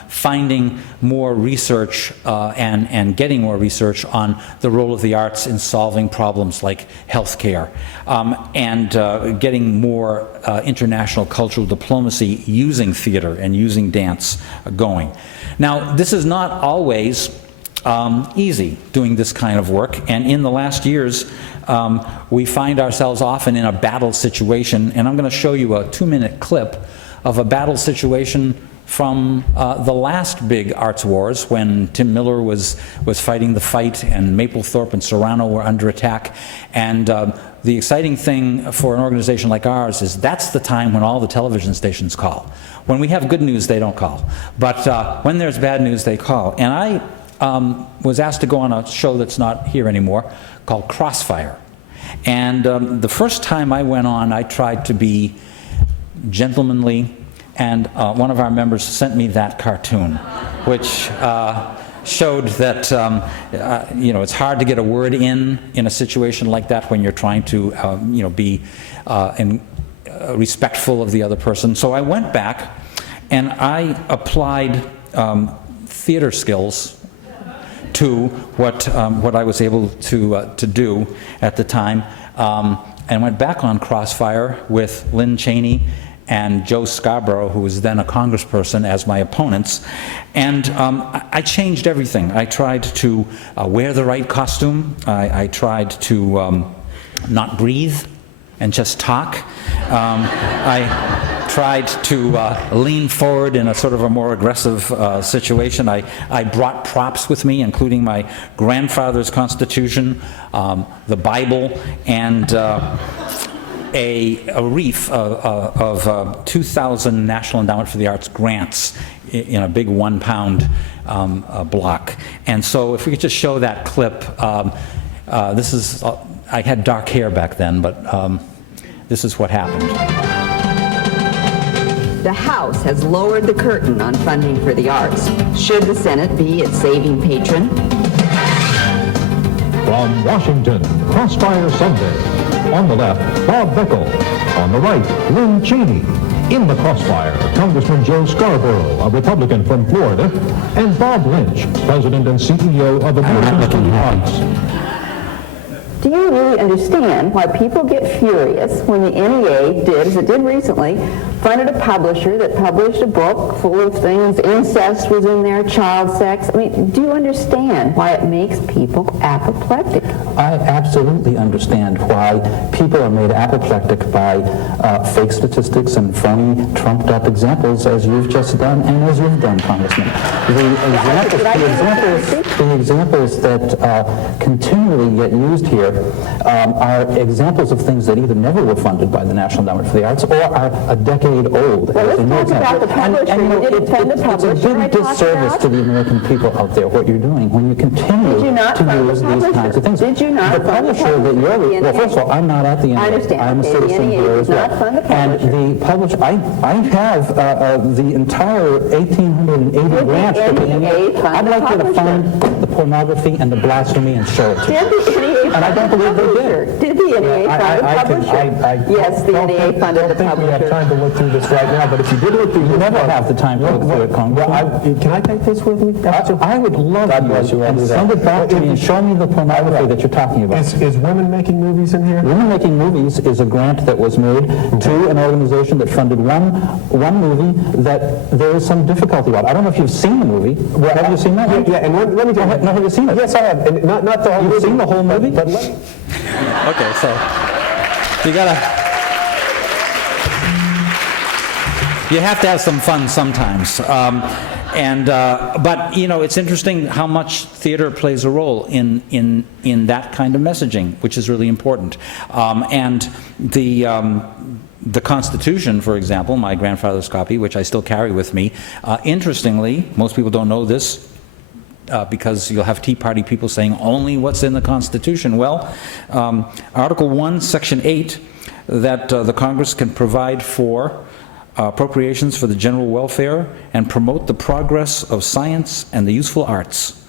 finding more research and getting more research on the role of the arts in solving problems like healthcare, and getting more international cultural diplomacy using theater and using dance going. Now, this is not always easy doing this kind of work, and in the last years we find ourselves often in a battle situation, and I'm going to show you a 2-minute clip of a battle situation from the last big arts wars, when Tim Miller was fighting the fight and Mapplethorpe and Serrano were under attack. And the exciting thing for an organization like ours is that's the time when all the television stations call. When we have good news, they don't call, but when there's bad news, they call. And I was asked to go on a show that's not here anymore called Crossfire. And the first time I went on, I tried to be gentlemanly, and one of our members sent me that cartoon, which showed that you know, it's hard to get a word in a situation like that when you're trying to you know, be respectful of the other person. So I went back and I applied theater skills to what I was able to do at the time, and went back on Crossfire with Lynn Cheney and Joe Scarborough, who was then a congressperson, as my opponents. And I changed everything. I tried to wear the right costume. I tried to not breathe and just talk. I tried to lean forward in a sort of a more aggressive situation. I brought props with me, including my grandfather's Constitution, the Bible, and a reef of 2,000 National Endowment for the Arts grants in a big 1-pound block. And so if we could just show that clip. This is, I had dark hair back then, but this is what happened. The House has lowered the curtain on funding for the arts. Should the Senate be its saving patron? From Washington, Crossfire Sunday. On the left, Bob Beckel. On the right, Lynn Cheney. In the Crossfire, Congressman Joe Scarborough, a Republican from Florida, and Bob Lynch, President and CEO of Americans for the Arts. Do you really understand why people get furious when the NEA did, as it did recently, funded a publisher that published a book full of things, incest was in there, child sex? I mean, do you understand why it makes people apoplectic? I absolutely understand why people are made apoplectic by fake statistics and phony, trumped-up examples, as you've just done and as you've done, Congressman. The examples that continually get used here are examples of things that either never were funded by the National Endowment for the Arts or are a decade old. Well, let's talk about the publisher. You didn't fund the publisher. It's a big disservice to the American people out there, what you're doing, when you continue to use these kinds of things. Did you not the publisher that you're, well, first of all, I'm not at the NEA. I understand. I'm a citizen here as well. And the publisher, I have the entire 1,880 grants for the NEA. I'd like you to find the pornography and the blasphemy and show it to me. Did the NEA And I don't believe they did. Did the NEA fund the publisher? Yes, the NEA funded the publisher. I don't think we have time to look through this right now, but if you did look through this, You never have the time to look through it, Congressman. can I take this with me? I would love you and send it back to me and show me the pornography that you're talking about. Is Women Making Movies in here? Women Making Movies is a grant that was made to an organization that funded one movie that there is some difficulty about. I don't know if you've seen the movie. Have you seen that one? Yeah, and let me tell you. No, have you seen it? Yes, I have. And not the whole movie. You've seen the whole movie? But Okay, so you have to have some fun sometimes. But you know, it's interesting how much theater plays a role in that kind of messaging, which is really important. And the Constitution, for example, my grandfather's copy, which I still carry with me, interestingly, most people don't know this, because you'll have Tea Party people saying only what's in the Constitution. Well, Article 1, Section 8, that the Congress can provide for appropriations for the general welfare and promote the progress of science and the useful arts,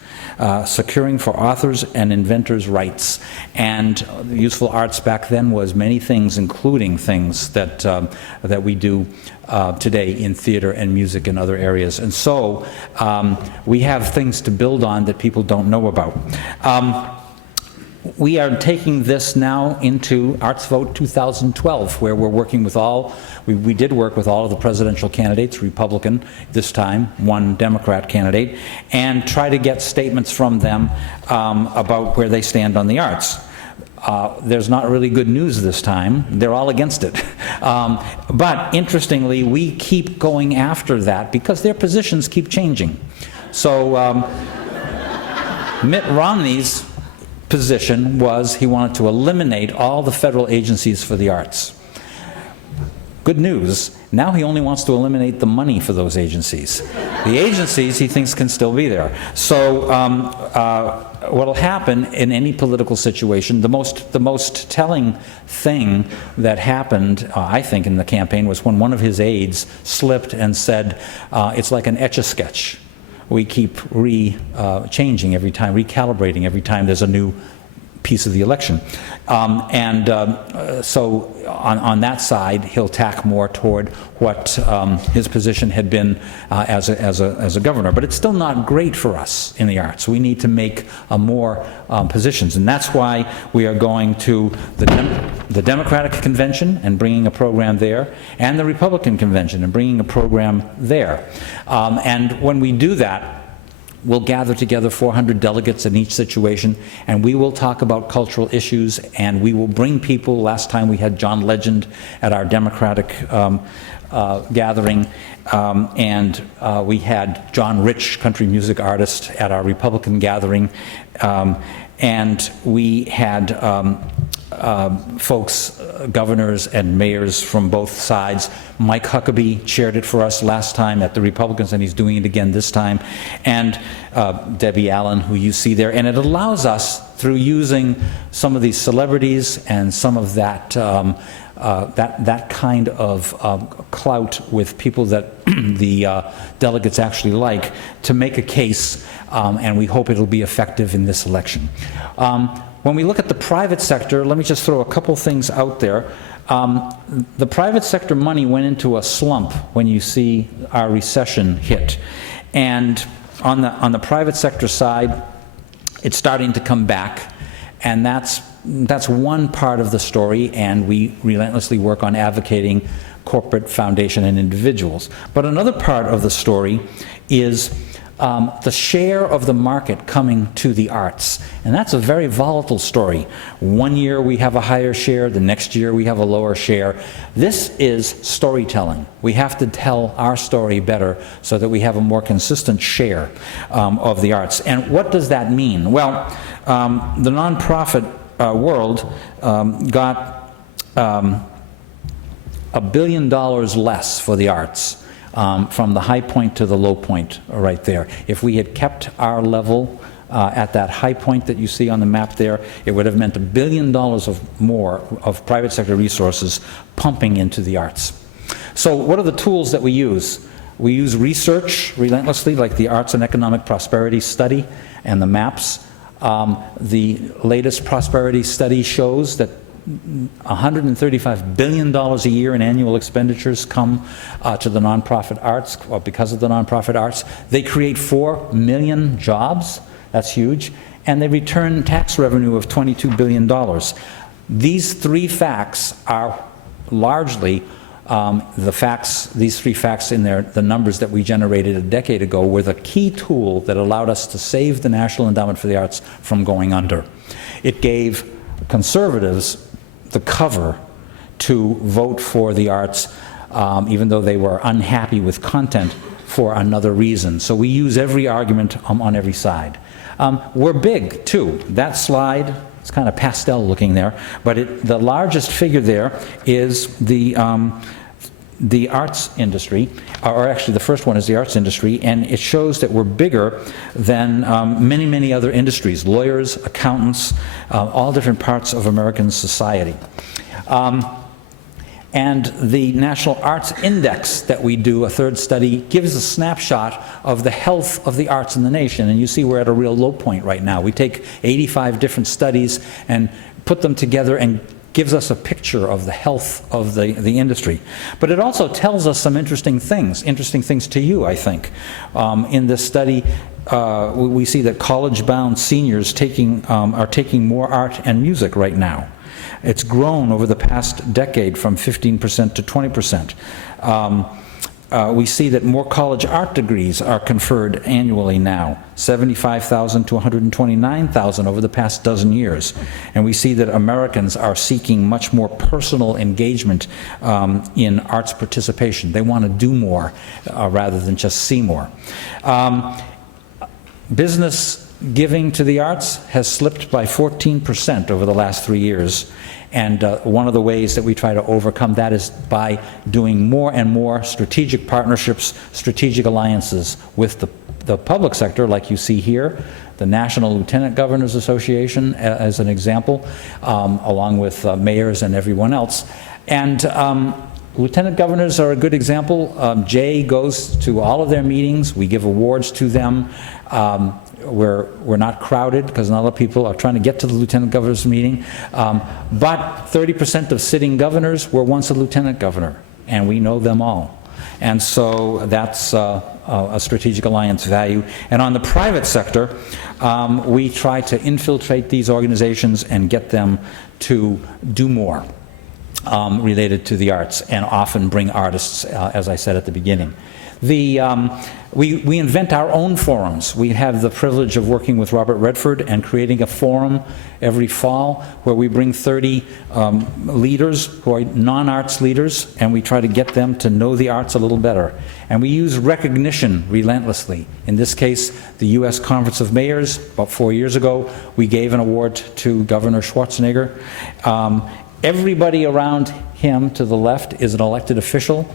securing for authors and inventors' rights. And the useful arts back then was many things, including things that that we do today in theater and music and other areas. And so we have things to build on that people don't know about. We are taking this now into Arts Vote 2012, where we're working with we did work with all of the presidential candidates, Republican this time, one Democrat candidate, and try to get statements from them about where they stand on the arts. There's not really good news this time. They're all against it. But interestingly, we keep going after that because their positions keep changing. So Mitt Romney's position was he wanted to eliminate all the federal agencies for the arts. Good news, now he only wants to eliminate the money for those agencies. The agencies he thinks can still be there. So what will happen in any political situation, the most telling thing that happened, I think, in the campaign was when one of his aides slipped and said, it's like an Etch-a-Sketch. We keep changing every time, recalibrating every time there's a new piece of the election. So on that side, he'll tack more toward what his position had been as a governor. But it's still not great for us in the arts. We need to make more positions. And that's why we are going to the Democratic Convention and bringing a program there, and the Republican Convention and bringing a program there. And when we do that, we'll gather together 400 delegates in each situation, and we will talk about cultural issues, and we will bring people. Last time we had John Legend at our Democratic gathering, and we had John Rich, country music artist, at our Republican gathering, and we had folks, governors and mayors from both sides. Mike Huckabee chaired it for us last time at the Republicans, and he's doing it again this time. And Debbie Allen, who you see there. And it allows us, through using some of these celebrities and some of that that kind of clout with people that the delegates actually like, to make a case, and we hope it'll be effective in this election. When we look at the private sector, let me just throw a couple things out there. The private sector money went into a slump when you see our recession hit. And on the private sector side, it's starting to come back, and that's one part of the story, and we relentlessly work on advocating corporate, foundation, and individuals. But another part of the story is the share of the market coming to the arts. And that's a very volatile story. One year we have a higher share, the next year we have a lower share. This is storytelling. We have to tell our story better so that we have a more consistent share of the arts. And what does that mean? Well, the nonprofit world got $1 billion less for the arts. From the high point to the low point right there. If we had kept our level at that high point that you see on the map there, it would have meant $1 billion more of private sector resources pumping into the arts. So what are the tools that we use? We use research relentlessly, like the Arts and Economic Prosperity Study and the maps. The latest prosperity study shows that $135 billion a year in annual expenditures come to the nonprofit arts, or because of the nonprofit arts. They create 4 million jobs, that's huge, and they return tax revenue of $22 billion. These three facts are largely these three facts in there, the numbers that we generated a decade ago, were the key tool that allowed us to save the National Endowment for the Arts from going under. It gave conservatives the cover to vote for the arts, even though they were unhappy with content for another reason. So we use every argument on every side. We're big, too. That slide, it's kind of pastel looking there, but the largest figure there is the arts industry, or actually the first one is the arts industry, and it shows that we're bigger than many, many other industries, lawyers, accountants, all different parts of American society. And the National Arts Index that we do, a third study, gives a snapshot of the health of the arts in the nation, and you see we're at a real low point right now. We take 85 different studies and put them together and gives us a picture of the health of the industry. But it also tells us some interesting things to you, I think. In this study, we see that college-bound seniors are taking more art and music right now. It's grown over the past decade from 15% to 20%. We see that more college art degrees are conferred annually now, 75,000 to 129,000 over the past dozen years. And we see that Americans are seeking much more personal engagement in arts participation. They want to do more rather than just see more. Business giving to the arts has slipped by 14% over the last 3 years. And one of the ways that we try to overcome that is by doing more and more strategic partnerships, strategic alliances with the public sector, like you see here, the National Lieutenant Governors Association as an example, along with mayors and everyone else. And lieutenant governors are a good example. Jay goes to all of their meetings. We give awards to them. We're not crowded because not a lot of people are trying to get to the lieutenant governor's meeting. But 30% of sitting governors were once a lieutenant governor, and we know them all. And so that's a strategic alliance value. And on the private sector, we try to infiltrate these organizations and get them to do more related to the arts, and often bring artists, as I said at the beginning. We invent our own forums. We have the privilege of working with Robert Redford and creating a forum every fall where we bring 30 leaders who are non-arts leaders, and we try to get them to know the arts a little better. And we use recognition relentlessly. In this case, the U.S. Conference of Mayors, about 4 years ago, we gave an award to Governor Schwarzenegger. Everybody around him to the left is an elected official.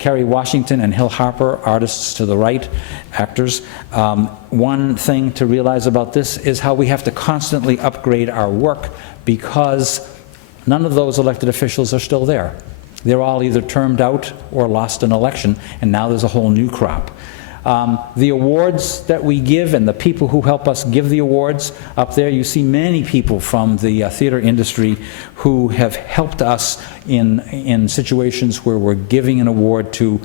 Kerry Washington and Hill Harper, artists to the right, actors. One thing to realize about this is how we have to constantly upgrade our work, because none of those elected officials are still there. They're all either termed out or lost an election, and now there's a whole new crop. The awards that we give and the people who help us give the awards, up there you see many people from the theater industry who have helped us in situations where we're giving an award to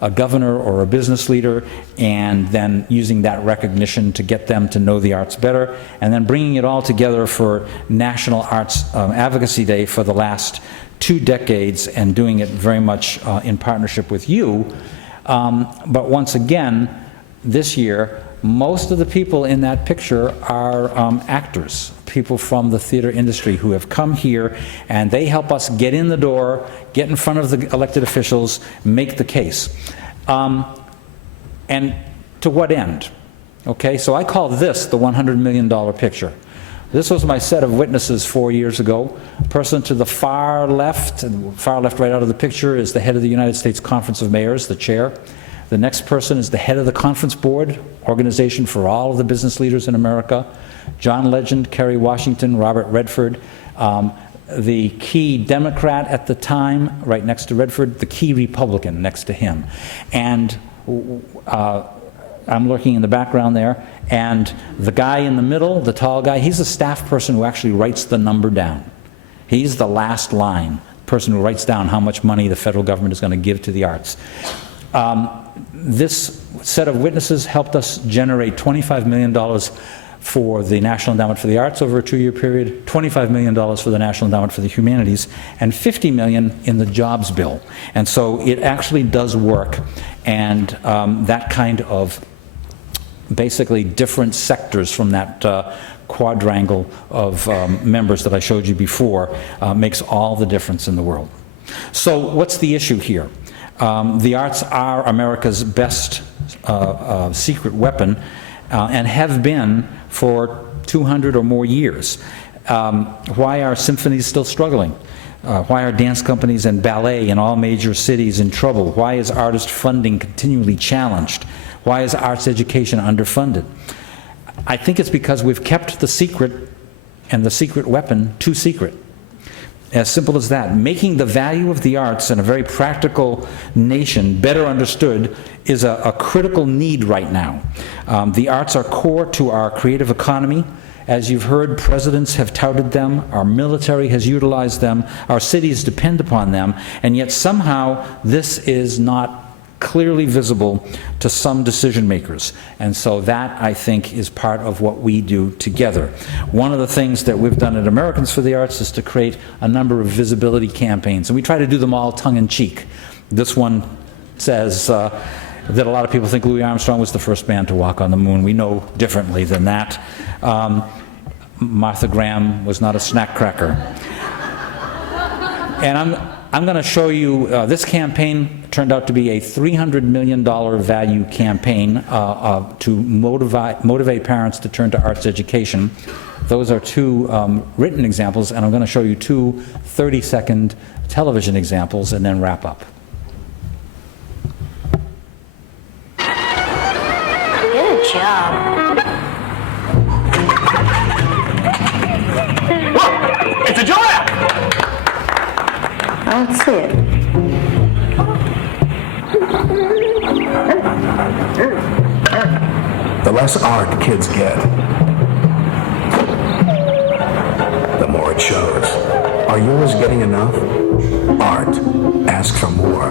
a governor or a business leader, and then using that recognition to get them to know the arts better, and then bringing it all together for National Arts Advocacy Day for the last 2 decades, and doing it very much in partnership with you. But once again, this year, most of the people in that picture are actors, people from the theater industry who have come here, and they help us get in the door, get in front of the elected officials, make the case. And to what end? Okay, so I call this the $100 million picture. This was my set of witnesses 4 years ago. A person to the far left, and far left right out of the picture, is the head of the United States Conference of Mayors, the chair. The next person is the head of the Conference Board, organization for all of the business leaders in America. John Legend, Kerry Washington, Robert Redford. The key Democrat at the time, right next to Redford, the key Republican next to him. And I'm looking in the background there, and the guy in the middle, the tall guy, he's a staff person who actually writes the number down. He's the last line, person who writes down how much money the federal government is going to give to the arts. This set of witnesses helped us generate $25 million for the National Endowment for the Arts over a 2-year period, $25 million for the National Endowment for the Humanities, and $50 million in the jobs bill. And so it actually does work, and that kind of basically different sectors from that quadrangle of members that I showed you before makes all the difference in the world. So what's the issue here? The arts are America's best secret weapon and have been for 200 or more years. Why are symphonies still struggling? Why are dance companies and ballet in all major cities in trouble? Why is artist funding continually challenged? Why is arts education underfunded? I think it's because we've kept the secret and the secret weapon too secret. As simple as that. Making the value of the arts in a very practical nation better understood is a critical need right now. The arts are core to our creative economy. As you've heard, presidents have touted them, our military has utilized them, our cities depend upon them, and yet somehow this is not clearly visible to some decision makers. And so that, I think, is part of what we do together. One of the things that we've done at Americans for the Arts is to create a number of visibility campaigns, and we try to do them all tongue-in-cheek. This one says that a lot of people think Louis Armstrong was the first man to walk on the moon. We know differently than that. Martha Graham was not a snack cracker. And I'm going to show you, this campaign turned out to be a $300 million value campaign to motivate parents to turn to arts education. Those are two written examples, and I'm going to show you two 30-second television examples and then wrap up. Good job. Look, it's a giraffe! I don't see it. The less art kids get, the more it shows. Are yours getting enough? Art. Ask for more.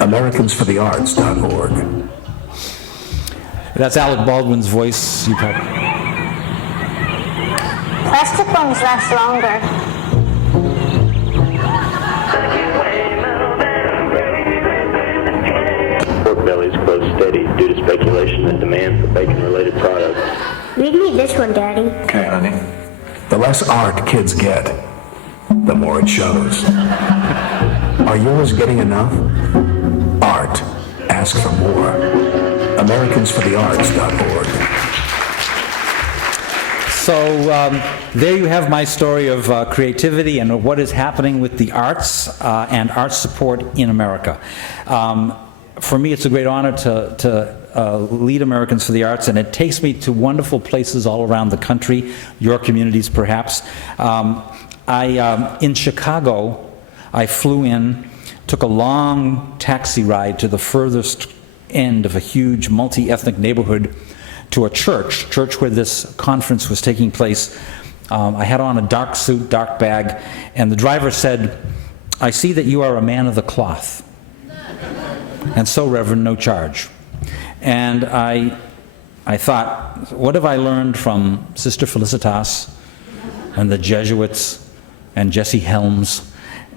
AmericansForTheArts.org. That's Alec Baldwin's voice. You probably... Plastic ones last longer. Pork bellies grow steady due to speculation and demand for bacon-related products. Read me this one, Daddy. Okay, honey. The less art kids get, the more it shows. Are yours getting enough? Art. Ask for more. AmericansForTheArts.org. So there you have my story of creativity and what is happening with the arts and arts support in America. For me, it's a great honor to lead Americans for the Arts, and it takes me to wonderful places all around the country, your communities perhaps. In Chicago, I flew in, took a long taxi ride to the furthest end of a huge multi-ethnic neighborhood to a church where this conference was taking place. I had on a dark suit, dark bag, and the driver said, "I see that you are a man of the cloth. And so, Reverend, no charge." And I thought, what have I learned from Sister Felicitas and the Jesuits and Jesse Helms?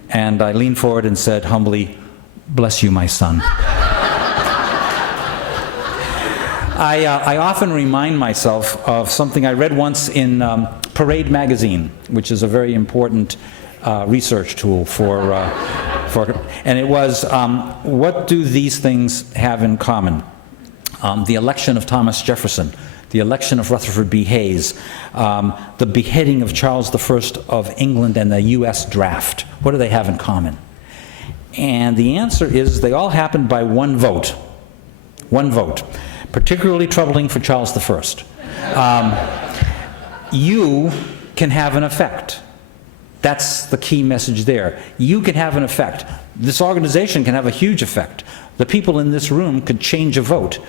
And I leaned forward and said humbly, "Bless you, my son." I often remind myself of something I read once in Parade magazine, which is a very important research tool for, and it was, what do these things have in common? The election of Thomas Jefferson, the election of Rutherford B. Hayes, the beheading of Charles I of England, and the U.S. draft. What do they have in common? And the answer is they all happened by one vote. One vote. Particularly troubling for Charles I. You can have an effect. That's the key message there. You can have an effect. This organization can have a huge effect. The people in this room could change a vote.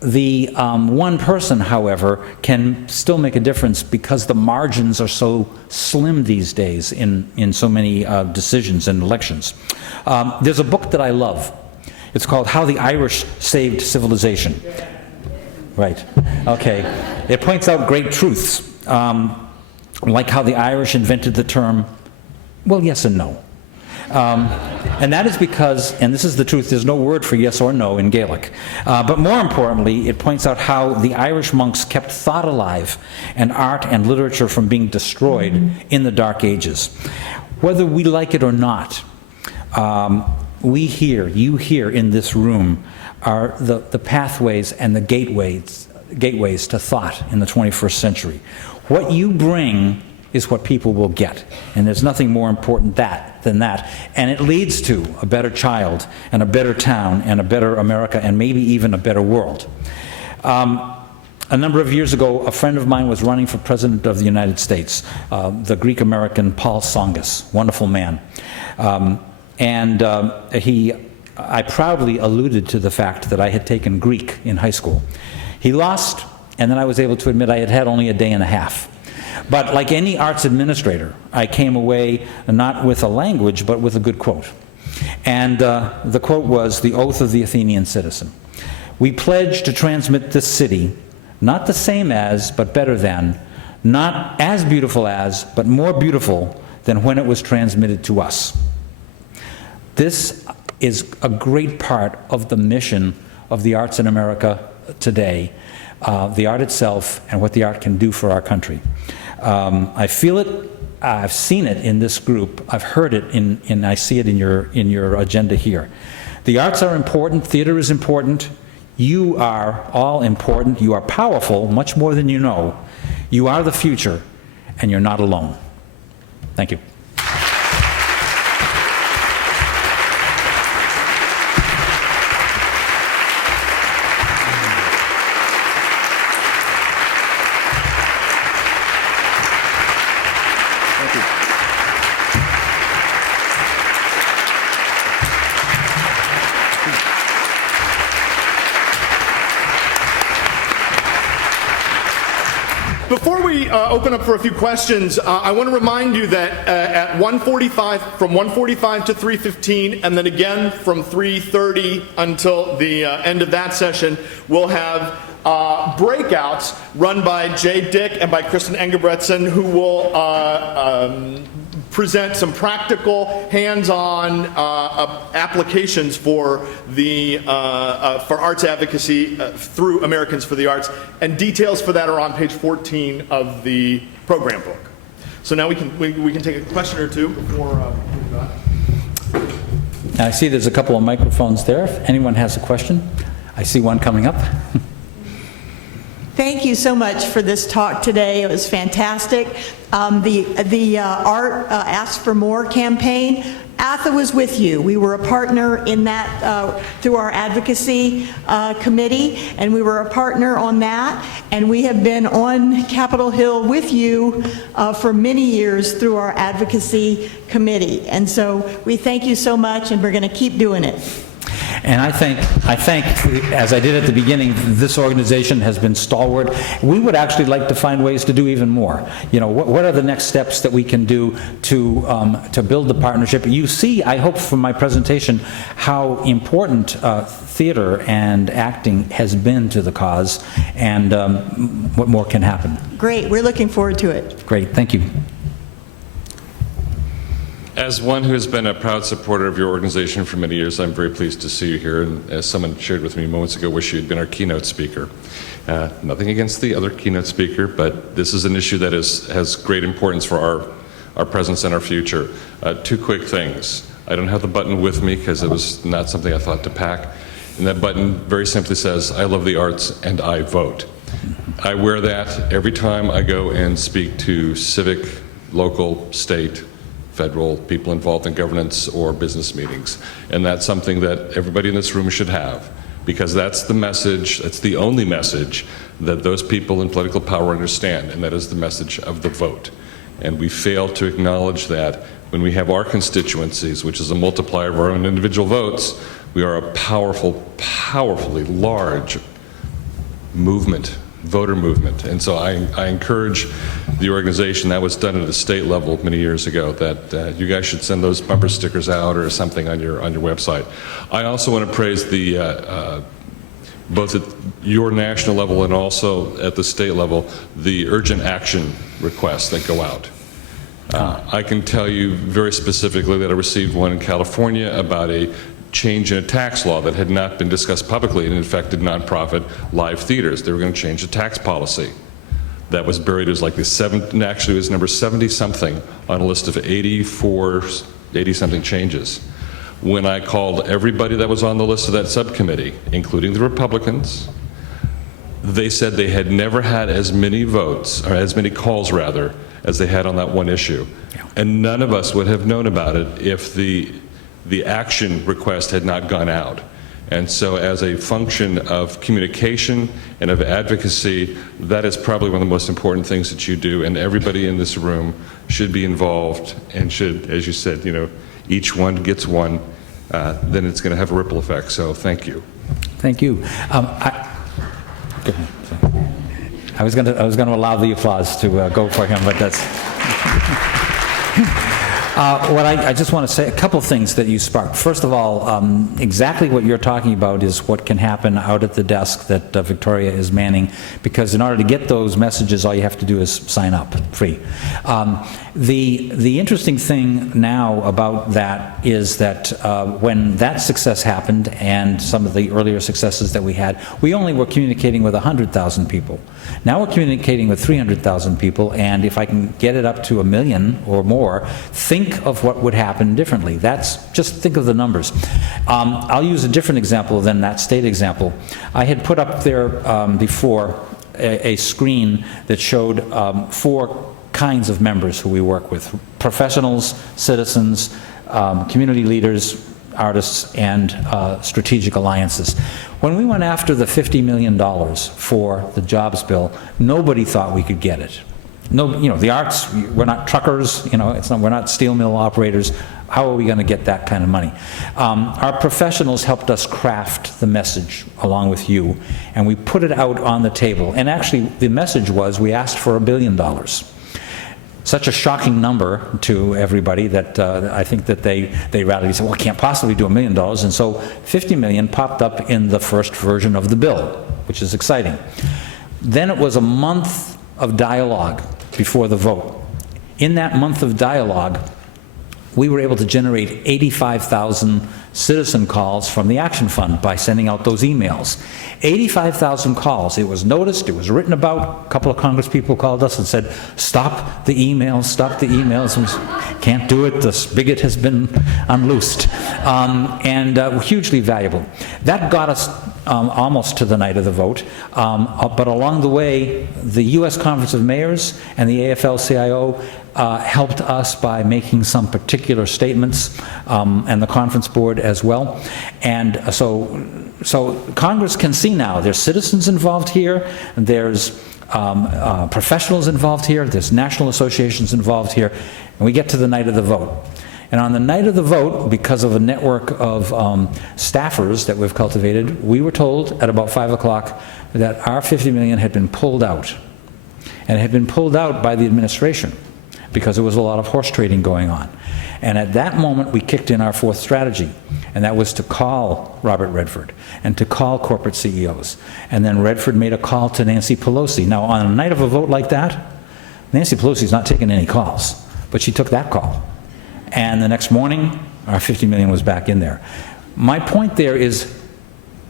The one person, however, can still make a difference because the margins are so slim these days in so many decisions and elections. There's a book that I love. It's called How the Irish Saved Civilization. Right. Okay. It points out great truths, like how the Irish invented the term, well, yes and no. And that is because, and this is the truth, there's no word for yes or no in Gaelic. But more importantly, it points out how the Irish monks kept thought alive and art and literature from being destroyed in the Dark Ages. Whether we like it or not, we here, you here in this room, are the pathways and the gateways to thought in the 21st century. What you bring is what people will get, and there's nothing more important than that. And it leads to a better child, and a better town, and a better America, and maybe even a better world. A number of years ago, a friend of mine was running for President of the United States, the Greek-American Paul Tsongas, wonderful man. I proudly alluded to the fact that I had taken Greek in high school. He lost, and then I was able to admit I had had only a day and a half. But like any arts administrator, I came away not with a language, but with a good quote. And the quote was the oath of the Athenian citizen. We pledge to transmit this city, not the same as, but better than, not as beautiful as, but more beautiful than when it was transmitted to us. This is a great part of the mission of the arts in America today, the art itself and what the art can do for our country. I feel it, I've seen it in this group, I've heard it, I see it in your agenda here. The arts are important, theater is important, you are all important, you are powerful, much more than you know. You are the future, and you're not alone. Thank you. Before we open up for a few questions, I want to remind you that at 1:45, from 1:45 to 3:15, and then again from 3:30 until the end of that session, we'll have breakouts run by Jay Dick and by Kristen Engebretson, who will present some practical, hands-on applications for the for arts advocacy through Americans for the Arts, and details for that are on page 14 of the program book. So now we can take a question or two before. I see there's a couple of microphones there. If anyone has a question, I see one coming up. Thank you so much for this talk today. It was fantastic. The Art Ask for More campaign, ATHE was with you. We were a partner in that through our advocacy committee, and we were a partner on that. And we have been on Capitol Hill with you for many years through our advocacy committee. And so we thank you so much, and we're going to keep doing it. And I think, as I did at the beginning, this organization has been stalwart. We would actually like to find ways to do even more. You know, what are the next steps that we can do to build the partnership? You see, I hope from my presentation, how important theater and acting has been to the cause, and what more can happen. Great. We're looking forward to it. Great. Thank you. As one who has been a proud supporter of your organization for many years, I'm very pleased to see you here, and as someone shared with me moments ago, wish you had been our keynote speaker. Nothing against the other keynote speaker, but this is an issue that has great importance for our presence and our future. Two quick things. I don't have the button with me because it was not something I thought to pack. And that button very simply says, I love the arts and I vote. I wear that every time I go and speak to civic, local, state, federal people involved in governance or business meetings. And that's something that everybody in this room should have, because that's the message, that's the only message that those people in political power understand, and that is the message of the vote. And we fail to acknowledge that when we have our constituencies, which is a multiplier of our own individual votes. We are a powerfully large movement, voter movement. And so I encourage the organization, that was done at a state level many years ago, that you guys should send those bumper stickers out or something on your website. I also want to praise the both at your national level and also at the state level, the urgent action requests that go out. I can tell you very specifically that I received one in California about a change in a tax law that had not been discussed publicly and infected nonprofit live theaters. They were going to change the tax policy. That was buried as like actually it was number 70-something on a list of 80-something changes. When I called everybody that was on the list of that subcommittee, including the Republicans, they said they had never had as many votes, or as many calls rather, as they had on that one issue. Yeah. And none of us would have known about it if the action request had not gone out. And so as a function of communication and of advocacy, that is probably one of the most important things that you do, and everybody in this room should be involved and should, as you said, you know, each one gets one, then it's going to have a ripple effect. So thank you. Thank you. I was going to allow the applause to go for him, but that's. I just want to say a couple of things that you sparked. First of all, exactly what you're talking about is what can happen out at the desk that Victoria is manning, because in order to get those messages, all you have to do is sign up, free. The interesting thing now about that is that when that success happened and some of the earlier successes that we had, we only were communicating with 100,000 people. Now we're communicating with 300,000 people, and if I can get it up to 1 million or more, think of what would happen differently. Just think of the numbers. I'll use a different example than that state example. I had put up there before a screen that showed 4 kinds of members who we work with: professionals, citizens, community leaders, artists, and strategic alliances. When we went after the $50 million for the jobs bill, nobody thought we could get it. No, you know, the arts, we're not truckers, you know, we're not steel mill operators. How are we going to get that kind of money? Our professionals helped us craft the message along with you, and we put it out on the table. And actually, the message was we asked for $1 billion. Such a shocking number to everybody that I think that they rallied and said, well, I can't possibly do $1 million. And so 50 million popped up in the first version of the bill, which is exciting. Then it was a month of dialogue before the vote. In that month of dialogue, we were able to generate 85,000 citizen calls from the Action Fund by sending out those emails. 85,000 calls. It was noticed, it was written about. A couple of Congress people called us and said, stop the emails, stop the emails. And can't do it, the spigot has been unloosed. Hugely valuable. That got us almost to the night of the vote. But along the way, the U.S. Conference of Mayors and the AFL-CIO helped us by making some particular statements, and the conference board as well. And so Congress can see now there's citizens involved here, there's professionals involved here, there's national associations involved here, and we get to the night of the vote. And on the night of the vote, because of a network of staffers that we've cultivated, we were told at about 5 o'clock that our 50 million had been pulled out. And it had been pulled out by the administration because there was a lot of horse trading going on. And at that moment, we kicked in our 4th strategy, and that was to call Robert Redford and to call corporate CEOs. And then Redford made a call to Nancy Pelosi. Now, on a night of a vote like that, Nancy Pelosi's not taking any calls, but she took that call. And the next morning, our 50 million was back in there. My point there is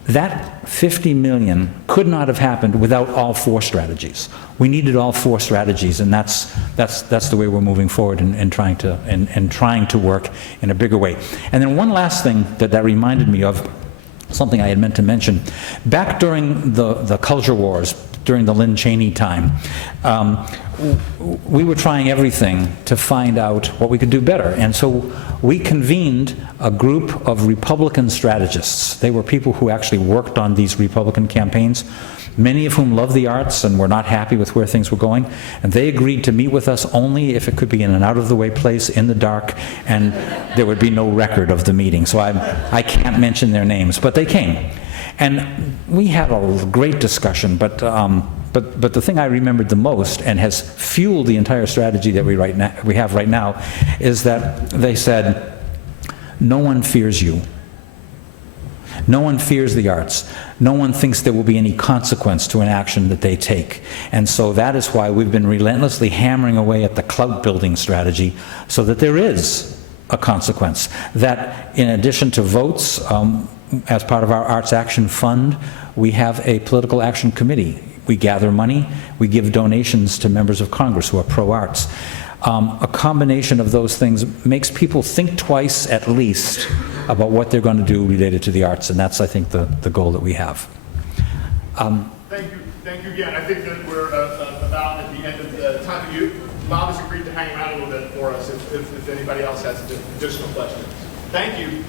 that 50 million could not have happened without all 4 strategies. We needed all 4 strategies, and that's the way we're moving forward and trying to work in a bigger way. And then one last thing that reminded me of something I had meant to mention. Back during the culture wars, during the Lynn Cheney time, we were trying everything to find out what we could do better. And so we convened a group of Republican strategists. They were people who actually worked on these Republican campaigns, many of whom love the arts and were not happy with where things were going. And they agreed to meet with us only if it could be in an out-of-the-way place, in the dark, and there would be no record of the meeting. So I can't mention their names, but they came. And we had a great discussion, but the thing I remembered the most, and has fueled the entire strategy that we have right now, is that they said, no one fears you. No one fears the arts. No one thinks there will be any consequence to an action that they take. And so that is why we've been relentlessly hammering away at the clout building strategy, so that there is a consequence. That in addition to votes, as part of our Arts Action Fund, we have a political action committee. We gather money, we give donations to members of Congress who are pro-arts. A combination of those things makes people think twice at least about what they're going to do related to the arts, and that's, I think, the goal that we have. Thank you again. I think that we're about at the end of the time. Bob has agreed to hang around a little bit for us if anybody else has additional questions. Thank you.